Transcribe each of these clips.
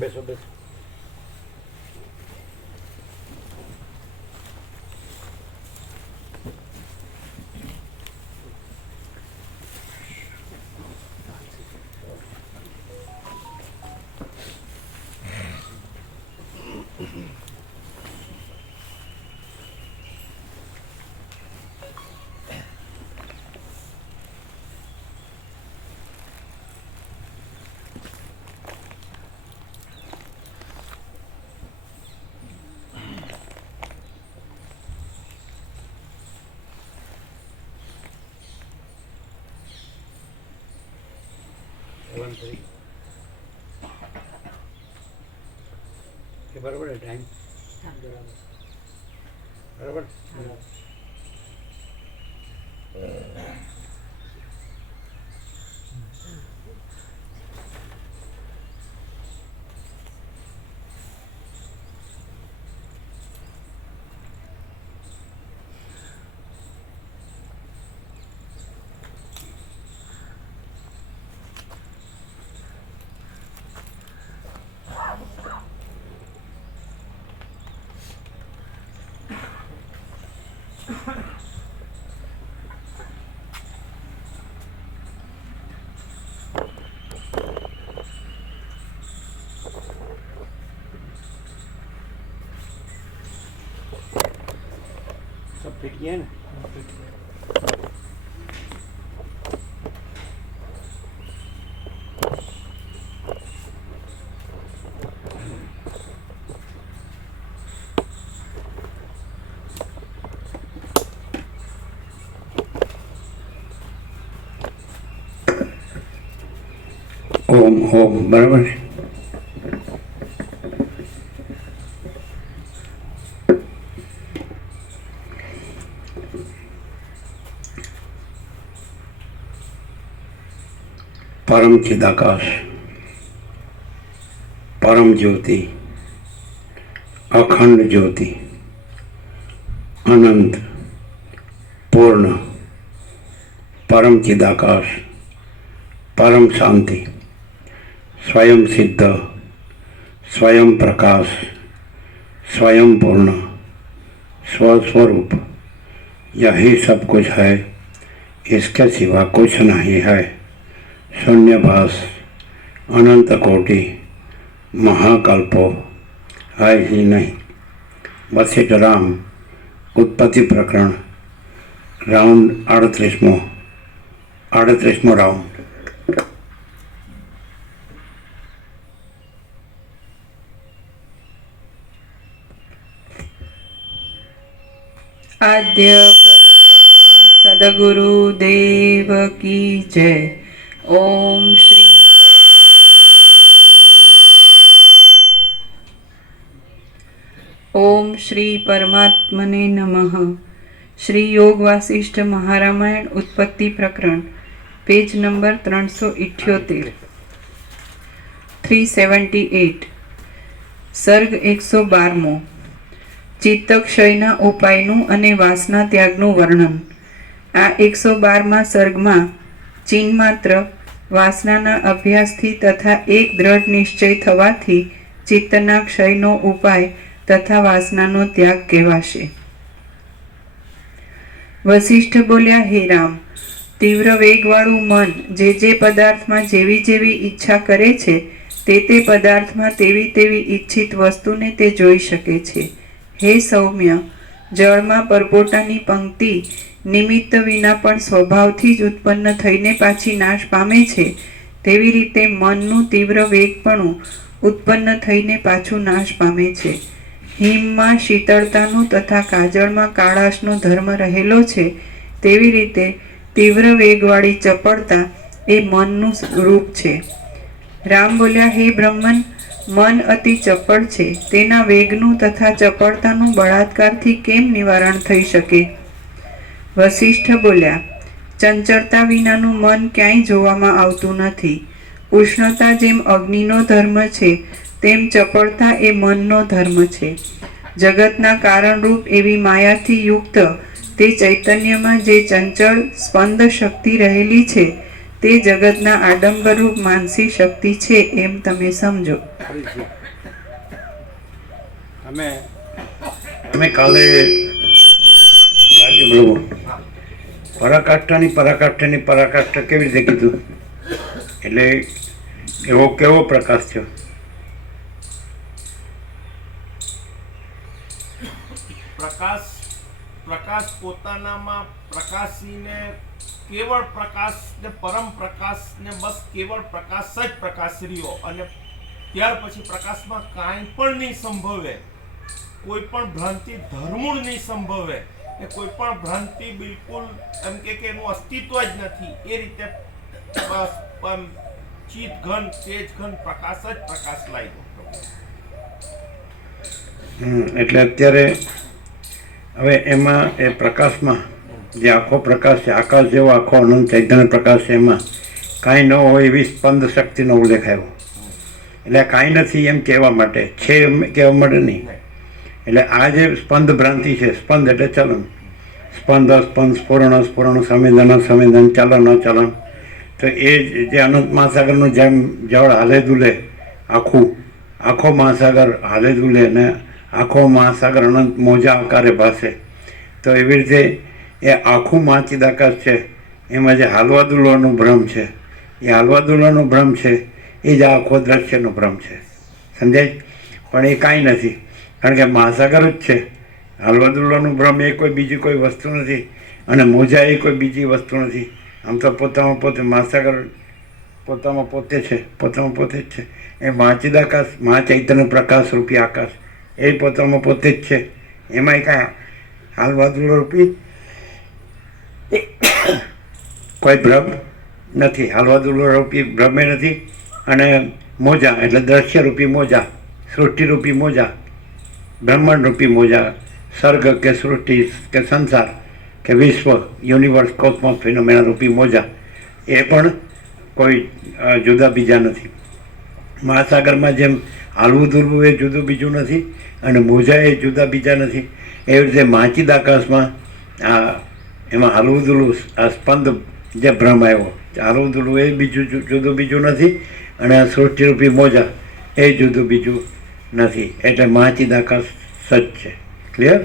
બેસો બેસો. बराबर है टाइम बराबर. सब फिट किया है ना. ओम ओम बराबर है. परम चिदाकाश, परम ज्योति, अखंड ज्योति, अनंत, पूर्ण, परम चिदाकाश, परम शांति, स्वयं सिद्ध, स्वयं प्रकाश, स्वयं पूर्ण, स्वस्वरूप, यही सब कुछ है, इसके सिवा कुछ नहीं है. शून्यभास, अनंत कोटि, महाकल्पो है ही नहीं. वशिष्ठ राम उत्पत्ति प्रकरण राउंड 38मो राउंड. आद्य परब्रह्म सद्गुरु देव की जय. ओम श्री ओम श्री परमात्मने नमः. श्री योग वासिष्ठ महारामायण उत्पत्ति प्रकरण पेज नंबर 378 378 સર્ગ 112મો. ચિત્તક્ષયના ઉપાયનું અને વાસના ત્યાગનું વર્ણન. આ 112મા સર્ગમાં ચિન્માત્ર વાસનાના અભ્યાસથી તથા એક દ્રઢ નિશ્ચય થવાથી ચિત્તના ક્ષયનો ઉપાય તથા વાસનાનો ત્યાગ કહેવાશે. વશિષ્ઠ બોલ્યા, હે રામ, તીવ્ર વેગવાળું મન જે પદાર્થમાં જેવી જેવી ઈચ્છા કરે છે તે પદાર્થમાં તેવી ઈચ્છિત વસ્તુને તે જોઈ શકે છે. હે સૌમ્ય, જળમાં પરપોટાની પંક્તિ નિમિત્ત વિના પણ સ્વભાવથી જ ઉત્પન્ન થઈને પાછી નાશ પામે છે, તેવી રીતે મનનું તીવ્ર વેગપણું ઉત્પન્ન થઈને પાછું નાશ પામે છે. હિમમાં શીતળતાનો તથા કાજળમાં કાળાશનો ધર્મ રહેલો છે, તેવી રીતે તીવ્ર વેગવાળી ચપળતા એ મનનું રૂપ છે. રામ બોલ્યા, હે બ્રહ્મન, મન અતિ ચપળ છે, તેના વેગનું તથા ચપળતાનું બળાત્કારથી કેમ નિવારણ થઈ શકે? વશિષ્ઠ બોલ્યા, ચંચળતા વિનાનું મન ક્યાંય જોવામાં આવતું નથી. ઉષ્ણતા જેમ અગ્નિનો ધર્મ છે, તેમ ચપળતા એ મનનો ધર્મ છે. જગતના કારણરૂપ એવી માયાથી યુક્ત તે ચૈતન્યમાં જે ચંચળ સ્પંદ શક્તિ રહેલી છે, તે જગતના આડંબરરૂપ માનસી શક્તિ છે એમ તમે સમજો. અમે કાલે બોલો પરાકાષ્ઠાની પરાકાષ્ઠા કેવી રીતે કીધું? એટલે એવો કેવો પ્રકાશ થયો? પ્રકાશ પોતાનામાં પ્રકાશીને કેવળ પ્રકાશ ને પરમ પ્રકાશ ને બસ કેવળ પ્રકાશ જ પ્રકાશ રહ્યો, અને ત્યાર પછી પ્રકાશમાં કાંઈ પણ નહીં સંભવે, કોઈ પણ ભ્રાંતિ ધર્મૂળ નહીં સંભવે, ને કોઈ પણ ભ્રાંતિ બિલકુલ એમ કે એનું અસ્તિત્વ જ નથી. એ રીતે બસ ચિત ઘન તેજ ઘન પ્રકાશ જ પ્રકાશ લાગ્યો. એટલે અત્યારે હવે એમાં એ પ્રકાશમાં જે આખો પ્રકાશ છે, આકાશ જેવો આખો અનંત ચૈતન્ય પ્રકાશ છે, એમાં કાંઈ ન હોય એવી સ્પંદ શક્તિનો ઉલ્લેખ આવ્યો. એટલે કાંઈ નથી એમ કહેવા માટે છે, એમ કહેવા માટે નહીં. એટલે આ જે સ્પંદ ભ્રાંતિ છે, સ્પંદ એટલે ચલન, સ્પંદ અસ્પંદ સ્ફુરણ સંવેદન અસંવેદન ચલન અચલન, તો એ જે અનંત મહાસાગરનું જેમ જળ હાલે દુલે, આખો મહાસાગર હાલે દુલે ને આખો મહાસાગર અનંત મોજા આકારે ભાસે, તો એવી રીતે એ આખું મહાચિદાકાશ છે, એમાં જે હાલવા દુલવાનો ભ્રમ છે, એ હાલવા દુલવાનો ભ્રમ છે, એ જ આખો દ્રશ્યનો ભ્રમ છે. સમજાય? પણ એ કાંઈ નથી, કારણ કે મહાસાગર જ છે. હાલવા દુલવાનો ભ્રમ એ કોઈ બીજી કોઈ વસ્તુ નથી, અને મોજા એ કોઈ બીજી વસ્તુ નથી. આમ તો પોતામાં પોતે મહાસાગર પોતામાં પોતે જ છે. એ મહાચિદાકાશ મહાચૈતન્ય પ્રકાશ રૂપી આકાશ એ પોતામાં પોતે જ છે. એમાંય કાંઈ હાલવા દુલો રૂપી કોઈ ભ્રમ નથી, હાલવા દુલો રૂપી ભ્રમે નથી. અને મોજા એટલે દ્રશ્યરૂપી મોજા, સૃષ્ટિરૂપી મોજા, બ્રહ્માંડરૂપી મોજા, સર્ગ કે સૃષ્ટિ કે સંસાર કે વિશ્વ, યુનિવર્સ, કોસ્મોસ, ફિનોમેના રૂપી મોજા, એ પણ કોઈ જુદા બીજા નથી. મહાસાગરમાં જેમ હાલવું દુલવું એ જુદું બીજું નથી, અને મોજા એ જુદા બીજા નથી, એવી રીતે મહાચિદાકાશમાં એમાં હાલવું દુલવું આ સ્પંદ જે ભ્રમ આવ્યો, હાલવું દુલવું એ જુદું બીજું નથી, અને આ સૃષ્ટિરૂપી મોજા એ જુદું બીજું નથી. એટલે મહાચિદાકાશ સચ છે. ક્લિયર?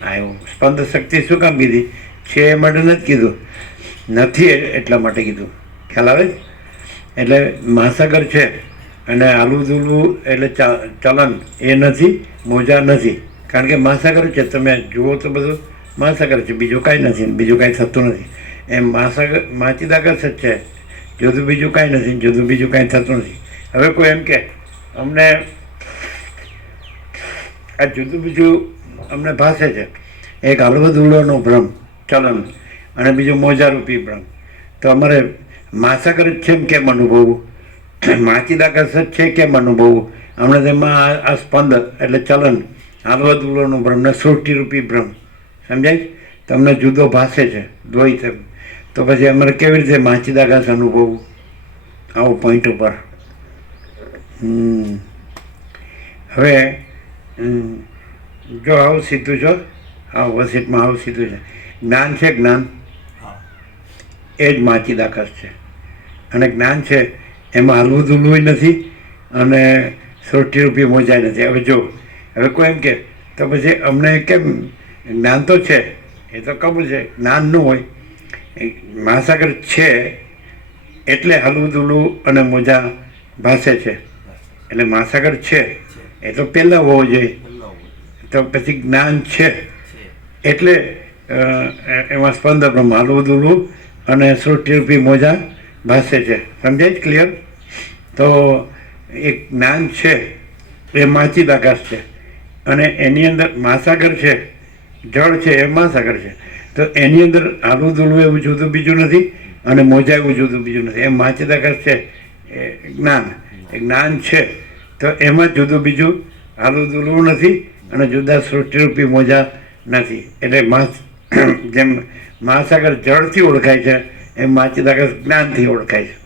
હા, એવું સ્પંદ શક્તિ શું કામ કીધી છે એ માટે નથી કીધું, નથી એટલા માટે કીધું. ખ્યાલ આવે? એટલે મહાસાગર છે અને હાલવું દુલવું એટલે ચલન એ નથી, મોજા નથી, કારણ કે મહાસાગર છે. તમે જુઓ તો બધું મહાસાગર છે, બીજું કાંઈ નથી, બીજું કાંઈ થતું નથી. એમ મહાચિદાકાશ જ છે, જુદું બીજું કાંઈ નથી, જુદું બીજું કાંઈ થતું નથી. હવે કોઈ એમ કે અમને આ જુદું બીજું અમને ભાષે છે, એક હાલવા દુલવાનો ભ્રમ ચલન અને બીજું મોજારૂપી ભ્રમ, તો અમારે મહાસાગર જ છે એમ કેમ અનુભવવું, મહાચિદાકાશ જ છે કેમ અનુભવવું? હમણાં તેમાં આ સ્પંદ એટલે ચલન, હાલવા દુલવાનો ભ્રમ ને સૃષ્ટિરૂપી ભ્રમ, સમજાય? તમને જુદો ભાષે છે દ્વૈત, તો પછી અમારે કેવી રીતે મહાચિદાકાશ અનુભવવું? આવો પોઈન્ટ ઉપર હવે જો આવું સીધું છો, આવું વસીટમાં આવું સીધું છે. જ્ઞાન છે, જ્ઞાન એ જ મહાચિદાકાશ છે, અને જ્ઞાન છે એમાં હાલવું દુલવું નથી, અને સૃષ્ટિરૂપી મોજાય નથી. હવે જો હવે કોઈ એમ કે તો પછી અમને કેમ જ્ઞાન તો છે, એ તો કબૂલ છે, જ્ઞાન ન હોય, મહાસાગર છે એટલે હાલવું દુલવું અને મોજા ભાષે છે. એટલે મહાસાગર છે એ તો પહેલાં હોવો જોઈએ, તો પછી જ્ઞાન છે એટલે એમાં સ્પંદ બ્રહ્મ, હાલવું દુલવું અને સૃષ્ટિરૂપી મોજા ભાષે છે. સમજાય? ક્લિયર? તો એક જ્ઞાન છે એ મહાચિદાકાશ છે, અને એની અંદર મહાસાગર છે, જળ છે એ મહાસાગર છે, તો એની અંદર હાલવું દુલવું એવું જુદું બીજું નથી, અને મોજા એવું જુદું બીજું નથી. એમ મહાચિદાકાશ છે એ જ્ઞાન છે, તો એમાં જુદું બીજું હાલવું દુલવું નથી, અને જુદા સૃષ્ટિરૂપી મોજા નથી. એટલે જેમ મહાસાગર જળથી ઓળખાય છે એમ મહાચિદાકાશ જ્ઞાનથી ઓળખાય છે.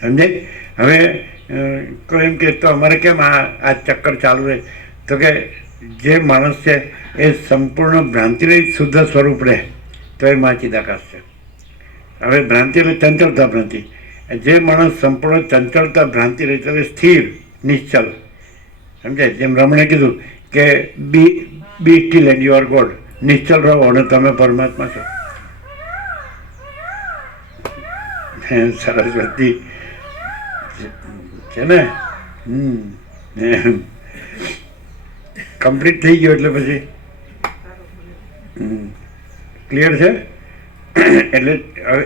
સમજાય? હવે કોઈ એમ કે તો અમારે કેમ આ ચક્કર ચાલુ રહે? તો કે જે માણસ છે એ સંપૂર્ણ ભ્રાંતિરહિત શુદ્ધ સ્વરૂપ રહે તો એ મહાચિદાકાશ છે. હવે ભ્રાંતિ એટલે ચંચળતા ભ્રાંતિ. જે માણસ સંપૂર્ણ ચંચળતા ભ્રાંતિ રહે છે સ્થિર નિશ્ચલ, સમજાય? જેમ રમણે કીધું કે be still and you are God, નિશ્ચલ રહો અને તમે પરમાત્મા છો. સરસ્વતી છે ને, કમ્પ્લીટ થઈ ગયો એટલે પછી ક્લિયર છે. એટલે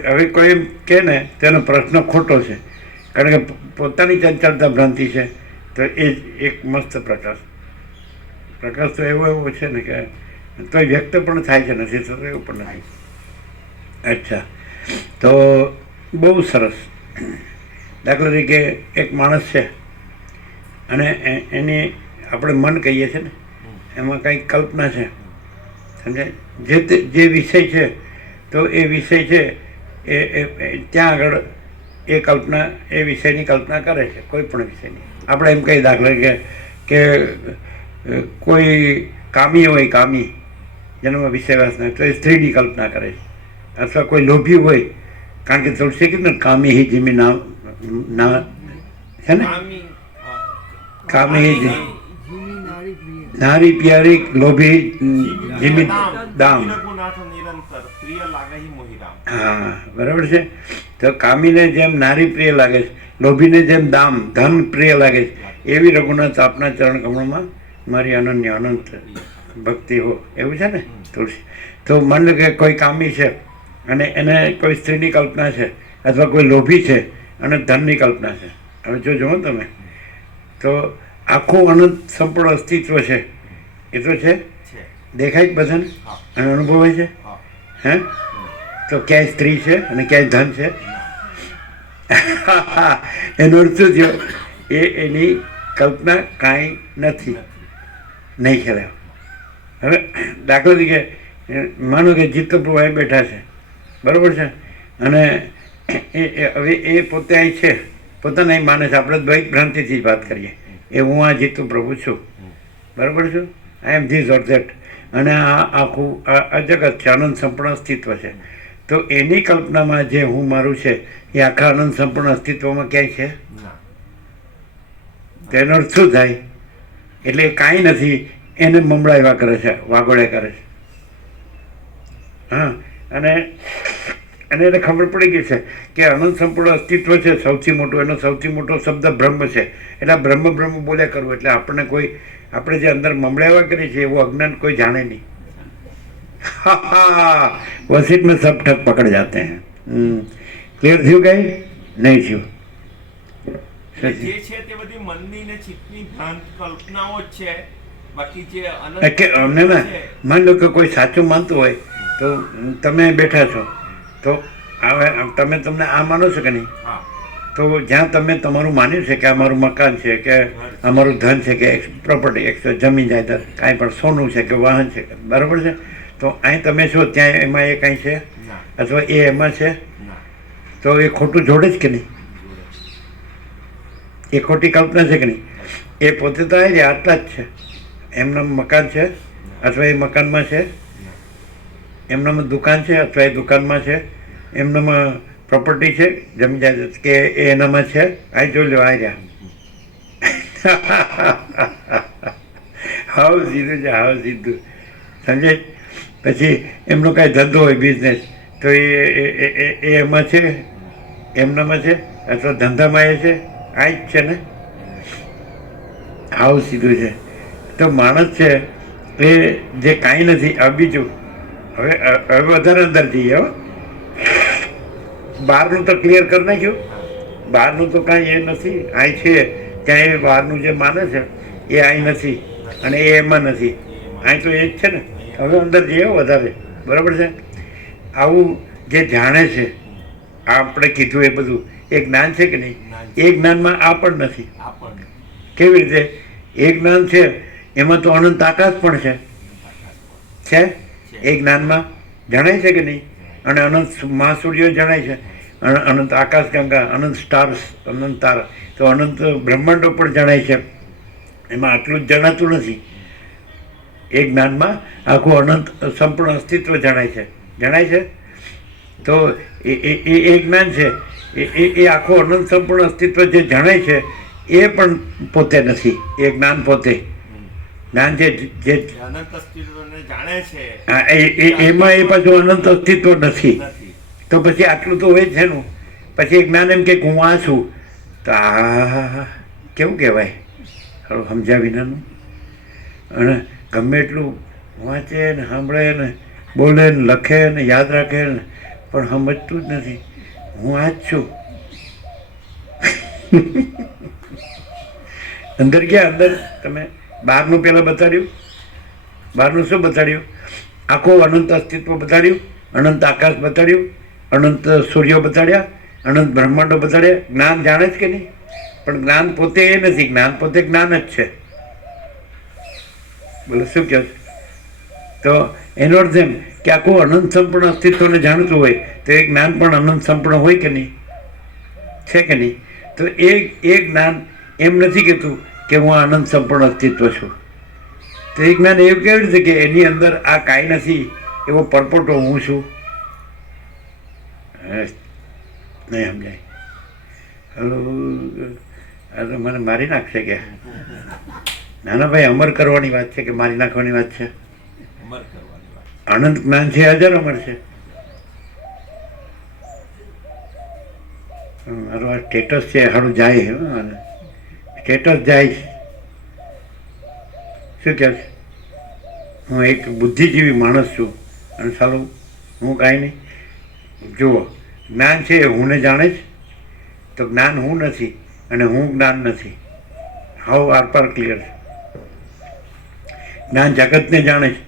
હવે કોઈ એમ કહે ને તેનો પ્રશ્ન ખોટો છે, કારણ કે પોતાની ચંચળતા ભ્રાંતિ છે. તો એ જ એક મસ્ત પ્રકાશ તો એવો છે ને કે તો વ્યક્ત પણ થાય છે, નથી થતો એવું પણ નથી. અચ્છા, તો બહુ સરસ. દાખલા તરીકે એક માણસ છે અને એની આપણે મન કહીએ છીએ ને, એમાં કંઈક કલ્પના છે, સમજાય? જે વિષય છે તો એ વિષય છે એ ત્યાં આગળ એ કલ્પના, એ વિષયની કલ્પના કરે છે, કોઈ પણ વિષયની. આપણે એમ કહીએ દાખલા કે કોઈ કામી હોય, કામી જેનામાં વિષય વાસના તો એ સ્ત્રીની કલ્પના કરે છે. અથવા કોઈ લોભી હોય, કારણ કે તુલસી કીધું ને કામી હિ જીમી ના છે ને, કામી હિ નારી પ્યારી લોભી જીમી દામ. હા, બરાબર છે. તો કામીને જેમ નારી પ્રિય લાગે છે, લોભીને જેમ દામ ધન પ્રિય લાગે છે, એવી રઘુનાથ આપના ચરણ કમળમાં મારી અનન્ય અનંત ભક્તિ હો, એવું છે ને તુલસી. તો માની લો કે કોઈ કામી છે અને એને કોઈ સ્ત્રીની કલ્પના છે, અથવા કોઈ લોભી છે અને ધનની કલ્પના છે. હવે જો જુઓ તમે તો આખું અનંત સંપૂર્ણ અસ્તિત્વ છે, એ તો છે, દેખાય જ બધાને અને અનુભવાય છે. હે, તો ક્યાંય સ્ત્રી છે અને ક્યાંય ધન છે? એનો અર્થ શું થયો? એની કલ્પના કાંઈ નથી, નહીં ખ્યાલ. હવે દાખલા તરીકે માનો કે જીતપ્રભુ અહીં બેઠા છે, બરાબર છે, અને હવે એ પોતે અહીં છે, પોતાને અહીં માને છે. આપણે દ્વૈત ભ્રાંતિથી જ વાત કરીએ. એ હું આ જીતપ્રભુ છું, બરાબર છું, આઈ એમ ધીસ ઓર ધેટ, અને આ આખું આ જગત છે, આનંદ સંપૂર્ણ અસ્તિત્વ છે. તો એની કલ્પનામાં જે હું મારું છે એ આખા આનંદ સંપૂર્ણ અસ્તિત્વમાં ક્યાંય છે? તેનો અર્થ શું થાય? એટલે એ કાંઈ નથી, એને મમળાવ્યા કરે છે, વાગોળ્યા કરે છે. હા, અને એને ખબર પડી ગઈ છે કે અનંત સંપૂર્ણ અસ્તિત્વ છે સૌથી મોટું, એનો સૌથી મોટો શબ્દ બ્રહ્મ છે. એટલે બ્રહ્મ બોલ્યા કરવું. એટલે આપણને કોઈ, આપણે જે અંદર મમળાવ્યા કરીએ છીએ એવું અજ્ઞાન કોઈ જાણે નહીં. वसीट में सब ठग पकड़ जाते हैं. क्लियर થયું કઈ નહીં થયું? જે છે તે બધી મનની ને ચિત્તની ભ્રાંત કલ્પનાઓ જ છે. બાકી જે અનંત કે અમને ને માની લો કે કોઈ સાચું માનતું હોય તો તમે બેઠા છો, તો હવે તમને આ માનો છો કે નહીં? તો જ્યાં તમે તમારું માન્યું છે કે આ મારું મકાન છે, કે આ મારું ધન છે, કે પ્રોપર્ટી, જમીન જાયદાદ, કાંઈ પણ સોનું છે કે વાહન છે, બરાબર છે, તો અહીં તમે છો ત્યાં એમાં એ કાંઈ છે અથવા એ એમાં છે, તો એ ખોટું જોડે જ કે નહીં? એ ખોટી કલ્પના છે કે નહીં? એ પોતે તો આવી જાય આટલા જ છે. એમનામ મકાન છે અથવા એ મકાનમાં છે, એમનામાં દુકાન છે અથવા એ દુકાનમાં છે, એમનામાં પ્રોપર્ટી છે, જમીન જાયદાદ કે એ એનામાં છે. આ જોઈ લો, આ રહ્યા. હાવ સીધું છે, હાવ સીધું, સમજાય? પછી એમનો કાંઈ ધંધો હોય, બિઝનેસ, તો એ એમાં છે, એમનામાં છે, અથવા ધંધામાં એ છે. આ જ છે ને, હાવ સીધું છે. તો માણસ છે એ જે કાંઈ નથી. આ બીજું હવે વધારે અંદર જઈએ. હો, બહારનું તો ક્લિયર કરી નાખ્યું. બહારનું તો કાંઈ એ નથી. અહીં છે ત્યાં એ બહારનું જે માને છે એ અહીં નથી અને એ એમાં નથી. અહીં તો એ જ છે ને. હવે અંદર જઈએ વધારે, બરાબર છે. આવું જે જાણે છે, આપણે કીધું એ બધું એ જ્ઞાન છે કે નહીં? એ જ્ઞાનમાં આ પણ નથી. કેવી રીતે? એ જ્ઞાન છે એમાં તો અનંત આકાશ પણ છે. એ જ્ઞાનમાં જણાય છે કે નહીં? અને અનંત મહાસૂર્યો જણાય છે, અનંત આકાશ ગંગા, અનંત સ્ટાર્સ, અનંત તારા, તો અનંત બ્રહ્માંડો પણ જણાય છે. એમાં આટલું જ જણાતું નથી. એ જ્ઞાનમાં આખું અનંત સંપૂર્ણ અસ્તિત્વ જણાય છે. જણાય છે? તો એ જ્ઞાન છે એ આખું અનંત સંપૂર્ણ અસ્તિત્વ જે જણાય છે એ પણ પોતે નથી. એ જ્ઞાન પોતે જ્ઞાન જે જે અનંત અસ્તિત્વને જાણે છે હા, એમાં એ પાછું અનંત અસ્તિત્વ નથી. નથી. તો પછી આટલું તો હોય જ છે નું. પછી એ જ્ઞાન એમ કે હું આ છું, તો આ કેવું કહેવાય ખરું સમજ્યા વિનાનું. અને ગમે એટલું વાંચે ને સાંભળે ને બોલે ને લખે ને યાદ રાખે ને પણ સમજતું જ નથી હું આ જ છું. અંદર ગયા અંદર તમે બહારનું પહેલાં બતાડ્યું, બહારનું શું બતાડ્યું? આખું અનંત અસ્તિત્વ બતાડ્યું, અનંત આકાશ બતાડ્યું, અનંત સૂર્યો બતાડ્યા, અનંત બ્રહ્માંડો બતાડ્યા. જ્ઞાન જાણે જ કે નહીં? પણ જ્ઞાન પોતે એ નથી. જ્ઞાન પોતે જ્ઞાન જ છે. બોલો શું કહો છો? તો એનો અર્થ એમ કે આખું અનંત સંપૂર્ણ અસ્તિત્વને જાણતું હોય તો એ જ્ઞાન પણ અનંત સંપૂર્ણ હોય કે નહીં? છે કે નહીં? તો એ જ્ઞાન એમ નથી કહેતું કે હું આ અનંત સંપૂર્ણ અસ્તિત્વ છું. તો એ જ્ઞાન એવું કેવી રીતે કે એની અંદર આ કાંઈ નથી એવો પરપોટો હું છું? નહીં સમજાય. હલો, આ તો મને મારી નાખશે કે નાના ભાઈ અમર કરવાની વાત છે કે મારી નાખવાની વાત છે? અમર કરવાની વાત. અનંત જ્ઞાન છે, હાજર અમર છે. મારું આ સ્ટેટસ છે હારું જાય, સ્ટેટસ જાય. શું કહે છે? હું એક બુદ્ધિજીવી માણસ છું અને સાલું હું કાંઈ નહીં. જુઓ, જ્ઞાન છે એ હુંને જાણે છે, તો જ્ઞાન હું નથી અને હું જ્ઞાન નથી. હાઉ આર પર ક્લિયર છે. જ્ઞાન જગતને જાણે છે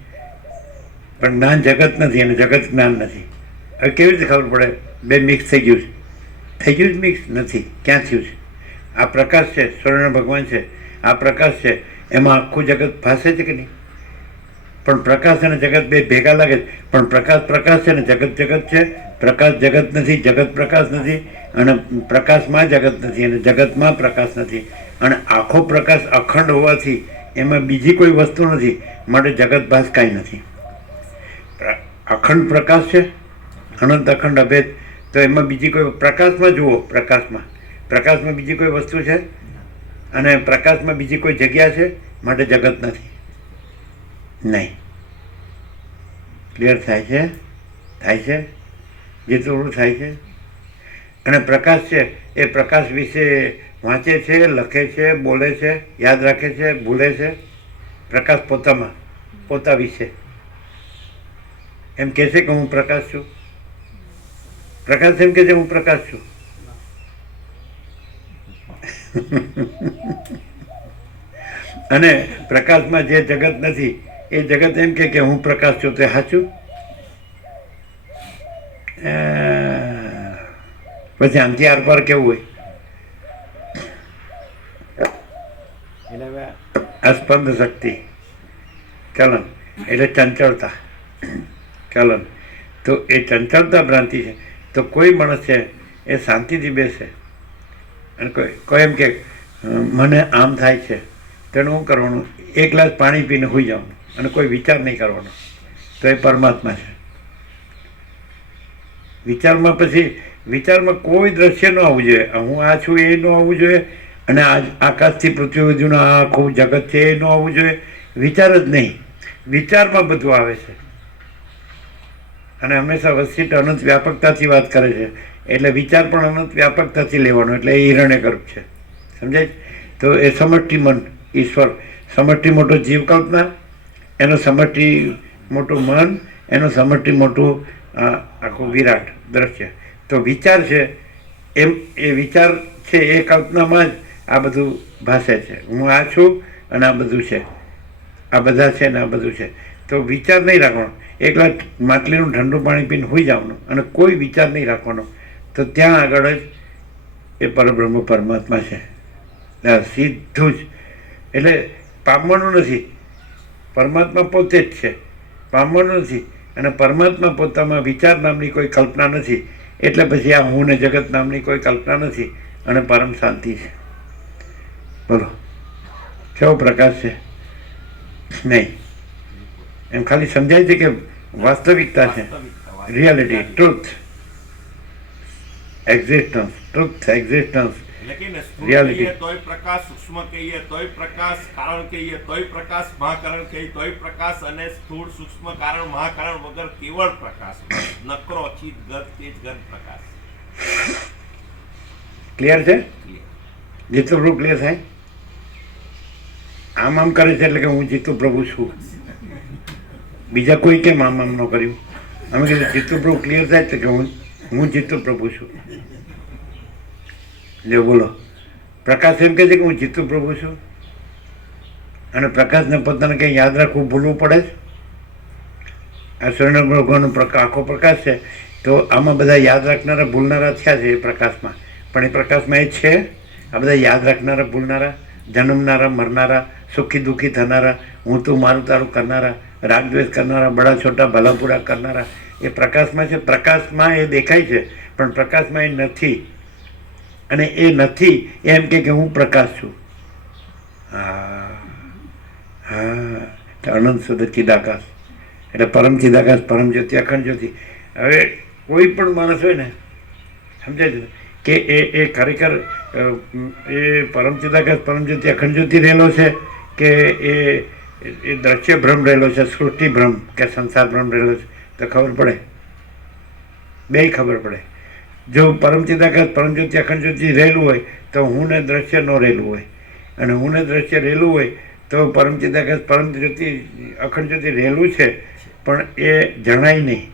પણ જ્ઞાન જગત નથી અને જગત જ્ઞાન નથી. હવે કેવી રીતે ખબર પડે બે મિક્સ થઈ ગયું છે? થઈ ગયું જ મિક્સ નથી. ક્યાં થયું છે? આ પ્રકાશ છે, સૂર્યનારાયણ ભગવાન છે, આ પ્રકાશ છે, એમાં આખું જગત ભાસે છે કે નહીં? પણ પ્રકાશ અને જગત બે ભેગા લાગે છે, પણ પ્રકાશ પ્રકાશ છે ને જગત જગત છે. પ્રકાશ જગત નથી, જગત પ્રકાશ નથી, અને પ્રકાશમાં જગત નથી અને જગતમાં પ્રકાશ નથી. અને આખો પ્રકાશ અખંડ હોવાથી એમાં બીજી કોઈ વસ્તુ નથી, માટે જગત ભાસ કાંઈ નથી. અખંડ પ્રકાશ છે, અનંત અખંડ અભેદ. તો એમાં બીજી કોઈ પ્રકાશમાં જુઓ, પ્રકાશમાં બીજી કોઈ વસ્તુ છે અને પ્રકાશમાં બીજી કોઈ જગ્યા છે, માટે જગત નથી. નહીં. ક્લિયર થાય છે? થાય છે? જે થોડું થાય છે. અને પ્રકાશ છે એ પ્રકાશ વિશે વાંચે છે, લખે છે, બોલે છે, યાદ રાખે છે, ભૂલે છે. પ્રકાશ પોતામાં, પોતા વિશે એમ કહે છે કે હું પ્રકાશ છું. પ્રકાશ એમ કહે છે હું પ્રકાશ છું. અને પ્રકાશમાં જે જગત નથી એ જગત એમ કે હું પ્રકાશ છું. તે સાચું? પછી આમથી આર પર કેવું હોય? અસ્પંદ શક્તિ, ચલન એટલે ચંચળતા, ચલન. તો એ ચંચળતા ભ્રાંતિ છે. તો કોઈ માણસ છે એ શાંતિથી બેસે અને કોઈ એમ કે મને આમ થાય છે, તેનું શું કરવાનું? એક ગ્લાસ પાણી પીને સૂઈ જવાનું અને કોઈ વિચાર નહીં કરવાનો. તો એ પરમાત્મા છે. વિચારમાં પછી વિચારમાં કોઈ દ્રશ્ય ન આવવું જોઈએ. હું આ છું એ ન આવવું જોઈએ, અને આકાશથી પૃથ્વી સુધીનું આ આખું જગત છે એ ન આવવું જોઈએ. વિચાર જ નહીં, વિચારમાં બધું આવે છે. અને હંમેશા વસ્તી અનંત વ્યાપકતાથી વાત કરે છે, એટલે વિચાર પણ અનંત વ્યાપકતાથી લેવાનો, એટલે એ હિરણ્યગર્ભ છે. સમજાય? તો એ સમષ્ટિ મન, ઈશ્વર, સમષ્ટિ મોટો જીવ કલ્પના, એનો સમષ્ટિ મોટું મન, એનું સમષ્ટિ મોટું આખું વિરાટ દ્રશ્ય. તો વિચાર છે એમ, એ વિચાર છે એ કલ્પનામાં જ આ બધું ભાસે છે. હું આ છું અને આ બધું છે, આ બધા છે ને આ બધું છે. તો વિચાર નહીં રાખવાનો. એકલા માટલીનું ઠંડુ પાણી પીને સૂઈ જવાનું અને કોઈ વિચાર નહીં રાખવાનો. તો ત્યાં આગળ જ એ પરબ્રહ્મ પરમાત્મા છે. સીધું જ. એટલે પામવાનું નથી. પરમાત્મા પોતે જ છે, પામવાનું નથી. અને પરમાત્મા પોતામાં વિચાર નામની કોઈ કલ્પના નથી. એટલે પછી આ હું ને જગત નામની કોઈ કલ્પના નથી અને પરમ શાંતિ છે. બોલો કેવો પ્રકાશ છે? નહીં, એમ ખાલી સમજાય છે કે વાસ્તવિકતા છે, reality, truth. Existence, truth, existence, એટલે કે ને સ્થૂળ Reality. કહીએ તોય પ્રકાશ, સૂક્ષ્મ કહીએ તોય પ્રકાશ, કારણ કહીએ તોય પ્રકાશ, મહાકારણ કહીએ તોય પ્રકાશ, અને સ્થૂળ સૂક્ષ્મ કારણ મહાકારણ વગર કેવળ પ્રકાશ, નકરો ચિત ગત તેજ ગત પ્રકાશ. ક્લિયર છે? જીતુ પ્રભુ ક્લિયર થાય? આમ કરે છે એટલે કે હું જીતુ પ્રભુ છું. બીજા કોઈ કેમ આમ ન કર્યું? અમે કીધું જીતુ પ્રભુ ક્લિયર થાય એટલે કે હું જીતુ પ્રભુ છું. લ્યો બોલો. પ્રકાશ એમ કહે છે કે હું જીતુ પ્રભુ છું, અને પ્રકાશને પોતાને કંઈ યાદ રાખવું ભૂલવું પડે છે? આ સૂર્યનારાયણ ભગવાનનો આખો પ્રકાશ છે, તો આમાં બધા યાદ રાખનારા ભૂલનારા થયા છે એ પ્રકાશમાં, પણ એ પ્રકાશમાં એ છે આ બધા યાદ રાખનારા ભૂલનારા, જન્મનારા મરનારા, સુખી દુઃખી થનારા, હું તું મારું તારું કરનારા, રાગદ્વેષ કરનારા, બડા છોટા ભલાપુરા કરનારા, એ પ્રકાશમાં છે. પ્રકાશમાં એ દેખાય છે, પણ પ્રકાશમાં એ નથી. અને એ નથી એમ કે હું પ્રકાશ છું. હા હા, અનંત શુદ્ધ ચિદાકાશ એટલે પરમ ચિદાકાશ, પરમ જ્યોતિ, અખંડ જ્યોતિ. હવે કોઈ પણ માણસ હોય ને, સમજાય છે કે એ ખરેખર એ પરમ ચિદાકાશ, પરમ જ્યોતિ, અખંડ જ્યોતિ રહેલો છે કે એ દ્રશ્ય ભ્રમ રહેલો છે, સૃષ્ટિ ભ્રમ કે સંસાર ભ્રમ રહેલો છે, તો ખબર પડે, બેય ખબર પડે. જો પરમ ચિદાકાશ, પરમ જ્યોતિ, અખંડ જ્યોતિ રહેલું હોય તો હું ને દ્રશ્ય ન રહેલું હોય, અને હું ને દ્રશ્ય રહેલું હોય તો પરમ ચિદાકાશ, પરમ જ્યોતિ, અખંડ જ્યોતિ રહેલું છે, પણ એ જણાય નહીં.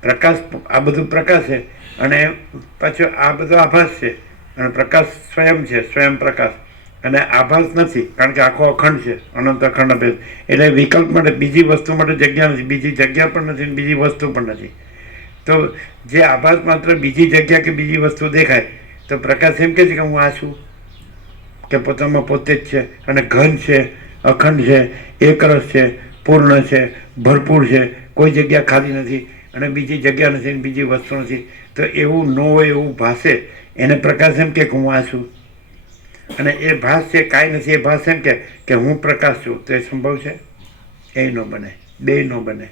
પ્રકાશ, આ બધું પ્રકાશ છે, અને પાછો આ બધો આભાસ છે, અને પ્રકાશ સ્વયં છે, સ્વયં પ્રકાશ, અને આભાસ નથી, કારણ કે આખો અખંડ છે, અનંત અખંડ અભેદ. એટલે વિકલ્પ માટે, બીજી વસ્તુ માટે જગ્યા નથી, બીજી જગ્યા પણ નથી, બીજી વસ્તુ પણ નથી. તો જે આભાસ માત્ર બીજી જગ્યા કે બીજી વસ્તુ દેખાય, તો પ્રકાશ એમ કહે છે કે હું આ છું, કે પોતામાં પોતે જ છે, અને ઘન છે, અખંડ છે, એકરસ છે, પૂર્ણ છે, ભરપૂર છે, કોઈ જગ્યા ખાલી નથી, અને બીજી જગ્યા નથી, બીજી વસ્તુ નથી. તો એવું ન હોય એવું ભાસે, એને પ્રકાશ એમ કે હું આ છું. અને એ ભાસ છે, કાંઈ નથી, એ ભાસ એમ કે હું પ્રકાશ છું. તો એ સંભવ છે? એ ન બને, બે ન બને.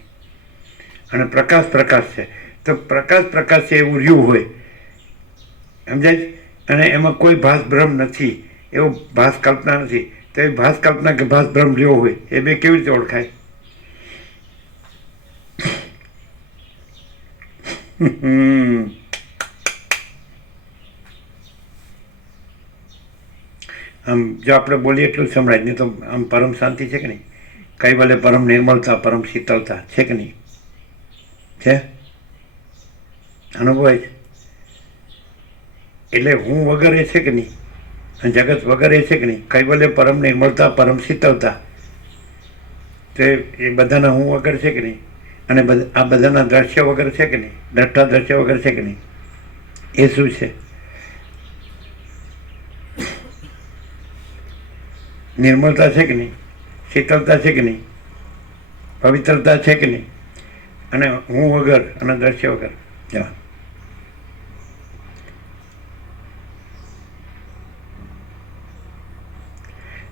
અને પ્રકાશ પ્રકાશ છે, તો પ્રકાશ પ્રકાશ છે એવું રહ્યું હોય, સમજાય છે? અને એમાં કોઈ ભાસ ભ્રમ નથી, એવો ભાસ કલ્પના નથી. તો એ ભાસ કલ્પના કે ભાસ ભ્રમ રહ્યો હોય, એ બે કેવી રીતે ઓળખાય? આમ જો આપણે બોલીએ એટલું જ સંભળાય, નહીં તો આમ પરમ શાંતિ છે કે નહીં? કઈ ભલે પરમ નિર્મળતા, પરમ શીતળતા છે કે નહીં? છે? અનુભવાય છે? એટલે હું વગર એ છે કે નહીં? અને જગત વગર એ છે કે નહીં? કઈ ભલે પરમ નિર્મળતા, પરમ શીતળતા, તો એ બધાના હું વગર છે કે નહીં? અને આ બધાના દ્રશ્ય વગર છે કે નહીં? દ્રષ્ટા દ્રશ્ય વગર છે કે નહીં? એ શું છે? નિર્મળતા છે કે નહીં? શીતળતા છે કે નહીં? પવિત્રતા છે કે નહીં? અને હું વગર અને દ્રશ્ય વગર. જા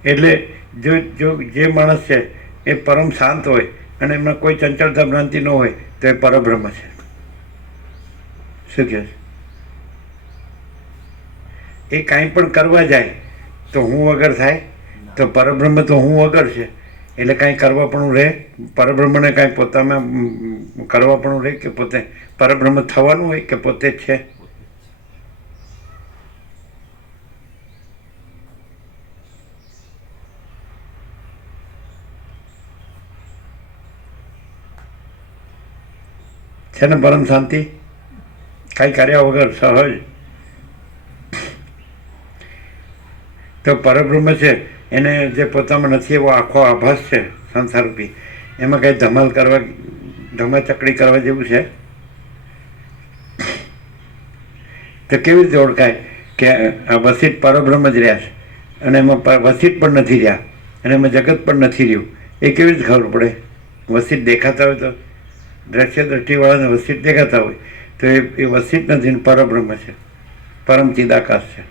એટલે જો જે માણસ છે એ પરમ શાંત હોય અને એમાં કોઈ ચંચળતા ભ્રાંતિ ન હોય તો એ પરબ્રહ્મ છે. શું કહે છે? એ કાંઈ પણ કરવા જાય તો હું વગર થાય, તો પરબ્રહ્મ તો હું વગર છે, એટલે કાંઈ કરવા પણ રહે, પરબ્રહ્મને કાંઈ પોતામાં કરવા પણ રહે, કે પોતે પરબ્રહ્મ થવાનું હોય કે પોતે જ છે? છે ને પરમ શાંતિ, કાંઈ કર્યા વગર સહજ. તો પરબ્રહ્મ છે એને જે પોતામાં નથી એવો આખો આભાસ છે સંસારરૂપી, એમાં કાંઈ ધમાલ કરવા, ધમાચકડી કરવા જેવું છે? તો કેવી રીતે ઓળખાય કે આ વસિત પરબ્રહ્મ જ રહ્યા છે, અને એમાં વસિત પણ નથી રહ્યા, અને એમાં જગત પણ નથી રહ્યું? એ કેવી રીતે ખબર પડે? વસિત દેખાતા હોય તો, દ્રશ્ય દ્રષ્ટિવાળાને વસિત દેખાતા હોય તો એ વસિત નથી ને પરબ્રહ્મ છે, પરમ ચિદાકાશ છે.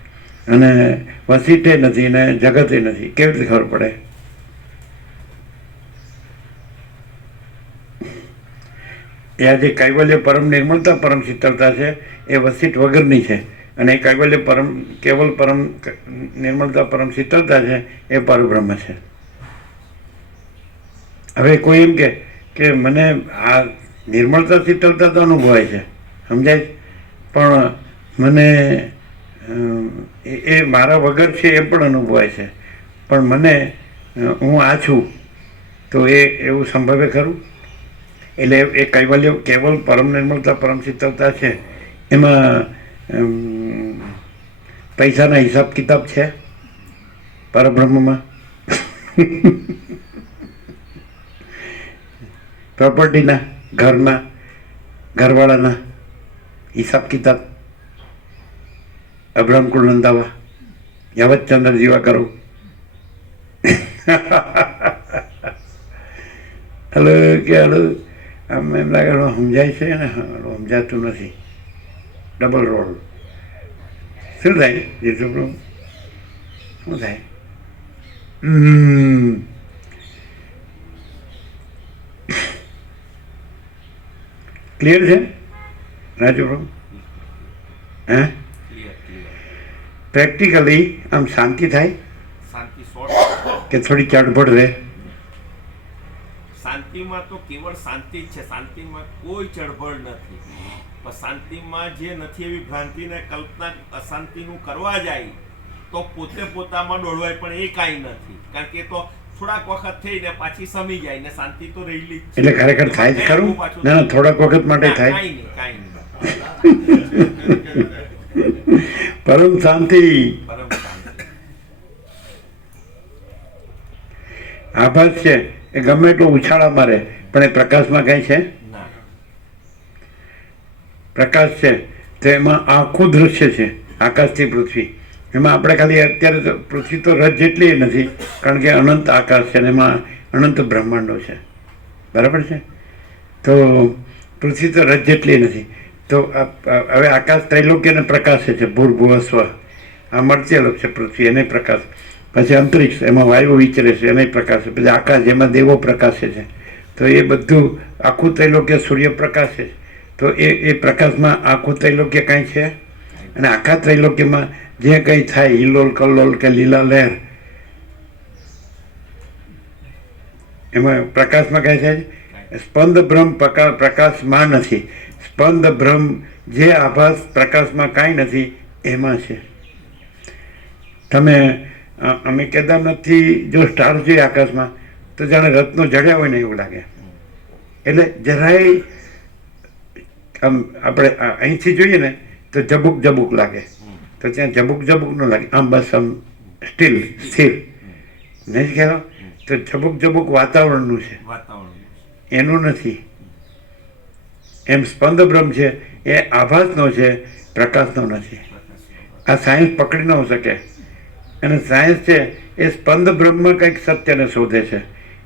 અને વસિતે નથી ને જગતે નથી, કેવી રીતે ખબર પડે? એ આજે કૈવલ્ય પરમ નિર્મળતા પરમ શીતળતા છે એ વસિત વગરની છે, અને એ કૈવલ્ય પરમ કેવલ પરમ નિર્મળતા પરમ શીતળતા છે એ પરબ્રહ્મ છે. હવે કોઈ એમ કે મને આ નિર્મળતા શીતળતા તો અનુભવાય છે, સમજાય, પણ મને એ મારા વગર છે એ પણ અનુભવાય છે, પણ મને હું આ છું તો એ એવું સંભવે ખરું? એટલે એ કૈવલ્ય કેવલ પરમ નિર્મળતા પરમ શીતળતા છે એમાં પૈસાના હિસાબ કિતાબ છે પરબ્રહ્મમાં? પ્રોપર્ટીના, ઘરના, ઘરવાળાના હિસાબ કિતાબ અબ્રહ્મકુળ નંદાવા, યવતચંદ્ર જીવા કરો. હલો કે હલો, આમ એમ લાગે સમજાય છે ને, સમજાતું નથી. Double role. શું થાય જીતુપ્રભુ? શું થાય? ક્લિયર છે રાજુ પ્રભુ? હે, પ્રેક્ટિકલી આમ શાંતિ થાય શાંતિ કે થોડી ચડબડ રહે? શાંતિમાં તો કેવળ શાંતિ જ છે, શાંતિમાં કોઈ ચળબળ નથી. પણ શાંતિમાં જે નથી એવી ભ્રાંતિને કલ્પના અશાંતિનું કરવા જાય તો પોતે પોતામાં ડોળવાય, પણ એ કાંઈ નથી, કારણ કે એ તો થોડાક વખત થઈને પાછી સમી જાય ને શાંતિ તો રહેલી જ છે. એટલે ખરેખર થાય જ ખરું? ના ના, થોડાક વખત માટે થાય. કાંઈ નહીં. પરમ શાંતિ, પરમ શાંતિ. આભાસ છે એ ગમે એટલો ઉછાળા મારે પણ એ પ્રકાશમાં કઈ છે? ના. પ્રકાશ છે તો એમાં આખું દૃશ્ય છે, આકાશથી પૃથ્વી. એમાં આપણે ખાલી અત્યારે તો પૃથ્વી તો રજ જેટલી નથી, કારણ કે અનંત આકાશ છે અને એમાં અનંત બ્રહ્માંડો છે, બરાબર છે? તો પૃથ્વી તો રજ જેટલી નથી. તો હવે આકાશ ત્રૈલોક્ય અને પ્રકાશે છે, ભૂર્ભુવ સ્વ, આ મર્ત્યલોક છે પૃથ્વી, એને પ્રકાશ. પછી અંતરિક્ષ, એમાં વાયુ વિચરે છે, એને પ્રકાશે. પછી આકાશ, જેમાં દેવો પ્રકાશે છે. તો એ બધું આખું ત્રૈલોક્ય સૂર્ય પ્રકાશે છે. તો એ પ્રકાશમાં આખું ત્રૈલોક્ય કાંઈ છે? અને આખા ત્રૈલોક્યમાં જે કંઈ થાય, હિલ્લોલ કલ્લોલ કે લીલા લહેર, એમાં પ્રકાશમાં કાંઈ થાય? સ્પંદ બ્રહ્મ પ્રકાશમાં નથી. સ્પંદ બ્રહ્મ જે આભાસ પ્રકાશમાં કાંઈ નથી એમાં છે. તમે અમે કેદારનાથથી જો સ્ટાર જોઈએ આકાશમાં તો જાણે રત્નો જડ્યા હોય ને એવું લાગે. એટલે જરાય આમ આપણે અહીંથી જોઈએ ને તો જબુક જબુક લાગે, તો ત્યાં જબુક જબુક ન લાગે, આમ બસ આમ સ્ટીલ સ્થિર નહીં ખ્યાલ. તો જબુક જબુક વાતાવરણનું છે, એનું નથી. એમ સ્પંદ બ્રહ્મ છે એ આભાસનો છે, પ્રકાશનો નથી. આ સાયન્સ પકડી ન શકે. અને સાયન્સ છે એ સ્પંદ બ્રહ્મમાં કંઈક સત્યને શોધે છે,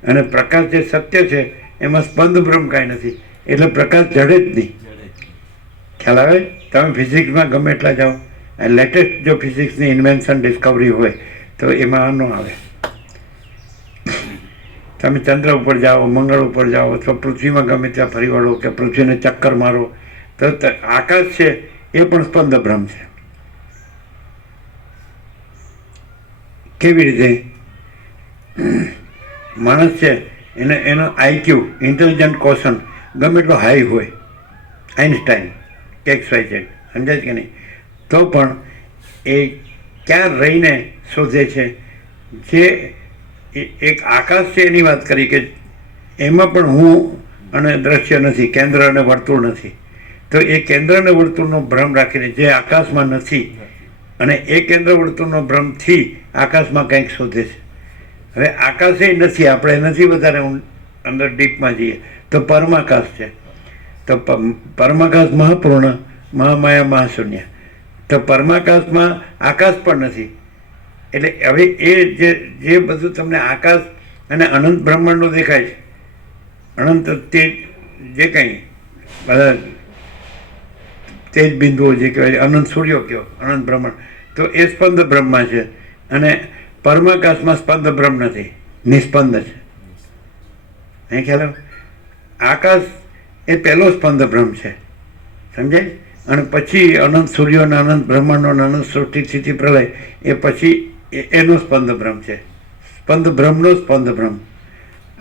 અને પ્રકાશ જે સત્ય છે એમાં સ્પંદ બ્રહ્મ કાંઈ નથી, એટલે પ્રકાશ જડે જ નહીં. ખ્યાલ આવે? તમે ફિઝિક્સમાં ગમે એટલા જાઓ, લેટેસ્ટ જો ફિઝિક્સની ઇન્વેન્શન ડિસ્કવરી હોય તો એમાં ન આવે. તમે ચંદ્ર ઉપર જાઓ, મંગળ ઉપર જાઓ, અથવા પૃથ્વીમાં ગમે ત્યાં ફરી વળો કે પૃથ્વીને ચક્કર મારો, તો આકાશ છે એ પણ સ્પંદ બ્રહ્મ છે. કેવી રીતે? માણસ છે એનો આઈક્યુ, ઇન્ટેલિજન્ટ કોશન ગમે એટલો હાઈ હોય, આઇન્સ્ટાઈન XYZ, સમજાય કે નહીં, તો પણ એ ક્યાં રહીને શોધે છે? જે એક આકાશ છે એની વાત કરી કે એમાં પણ હું અને દ્રશ્ય નથી, કેન્દ્ર અને વર્તુળ નથી. તો એ કેન્દ્ર અને વર્તુળનો ભ્રમ રાખીને જે આકાશમાં નથી, અને એ કેન્દ્ર વર્તુળનો ભ્રમથી આકાશમાં કંઈક શોધે છે. હવે આકાશ એ નથી, આપણે નથી વધારે અંદર ડીપમાં જઈએ તો પરમાકાશ છે. તો પરમાકાશ મહાપૂર્ણ, મહામાયા મહાશૂન્ય. તો પરમાકાશમાં આકાશ પણ નથી. એટલે હવે એ જે બધું તમને આકાશ અને અનંત બ્રહ્માંડો દેખાય છે, અનંત તે જે કંઈ બધા તેજ બિંદુઓ જે કહેવાય, અનંત સૂર્યો કહો, અનંત બ્રહ્માંડ, તો એ સ્પંદ બ્રહ્મમાં છે. અને પરમાકાશમાં સ્પંદ બ્રહ્મ નથી, નિસ્પંદ છે. અહીં ખ્યાલ આવે? આકાશ એ પહેલો સ્પંદ બ્રહ્મ છે, સમજાય? અને પછી અનંત સૂર્યો અને અનંત બ્રહ્માંડો અને અનંત સૃષ્ટિ સ્થિતિ પ્રલય એ પછી એનો સ્પંદ બ્રહ્મ છે. સ્પંદ બ્રહ્મનો સ્પંદ બ્રહ્મ.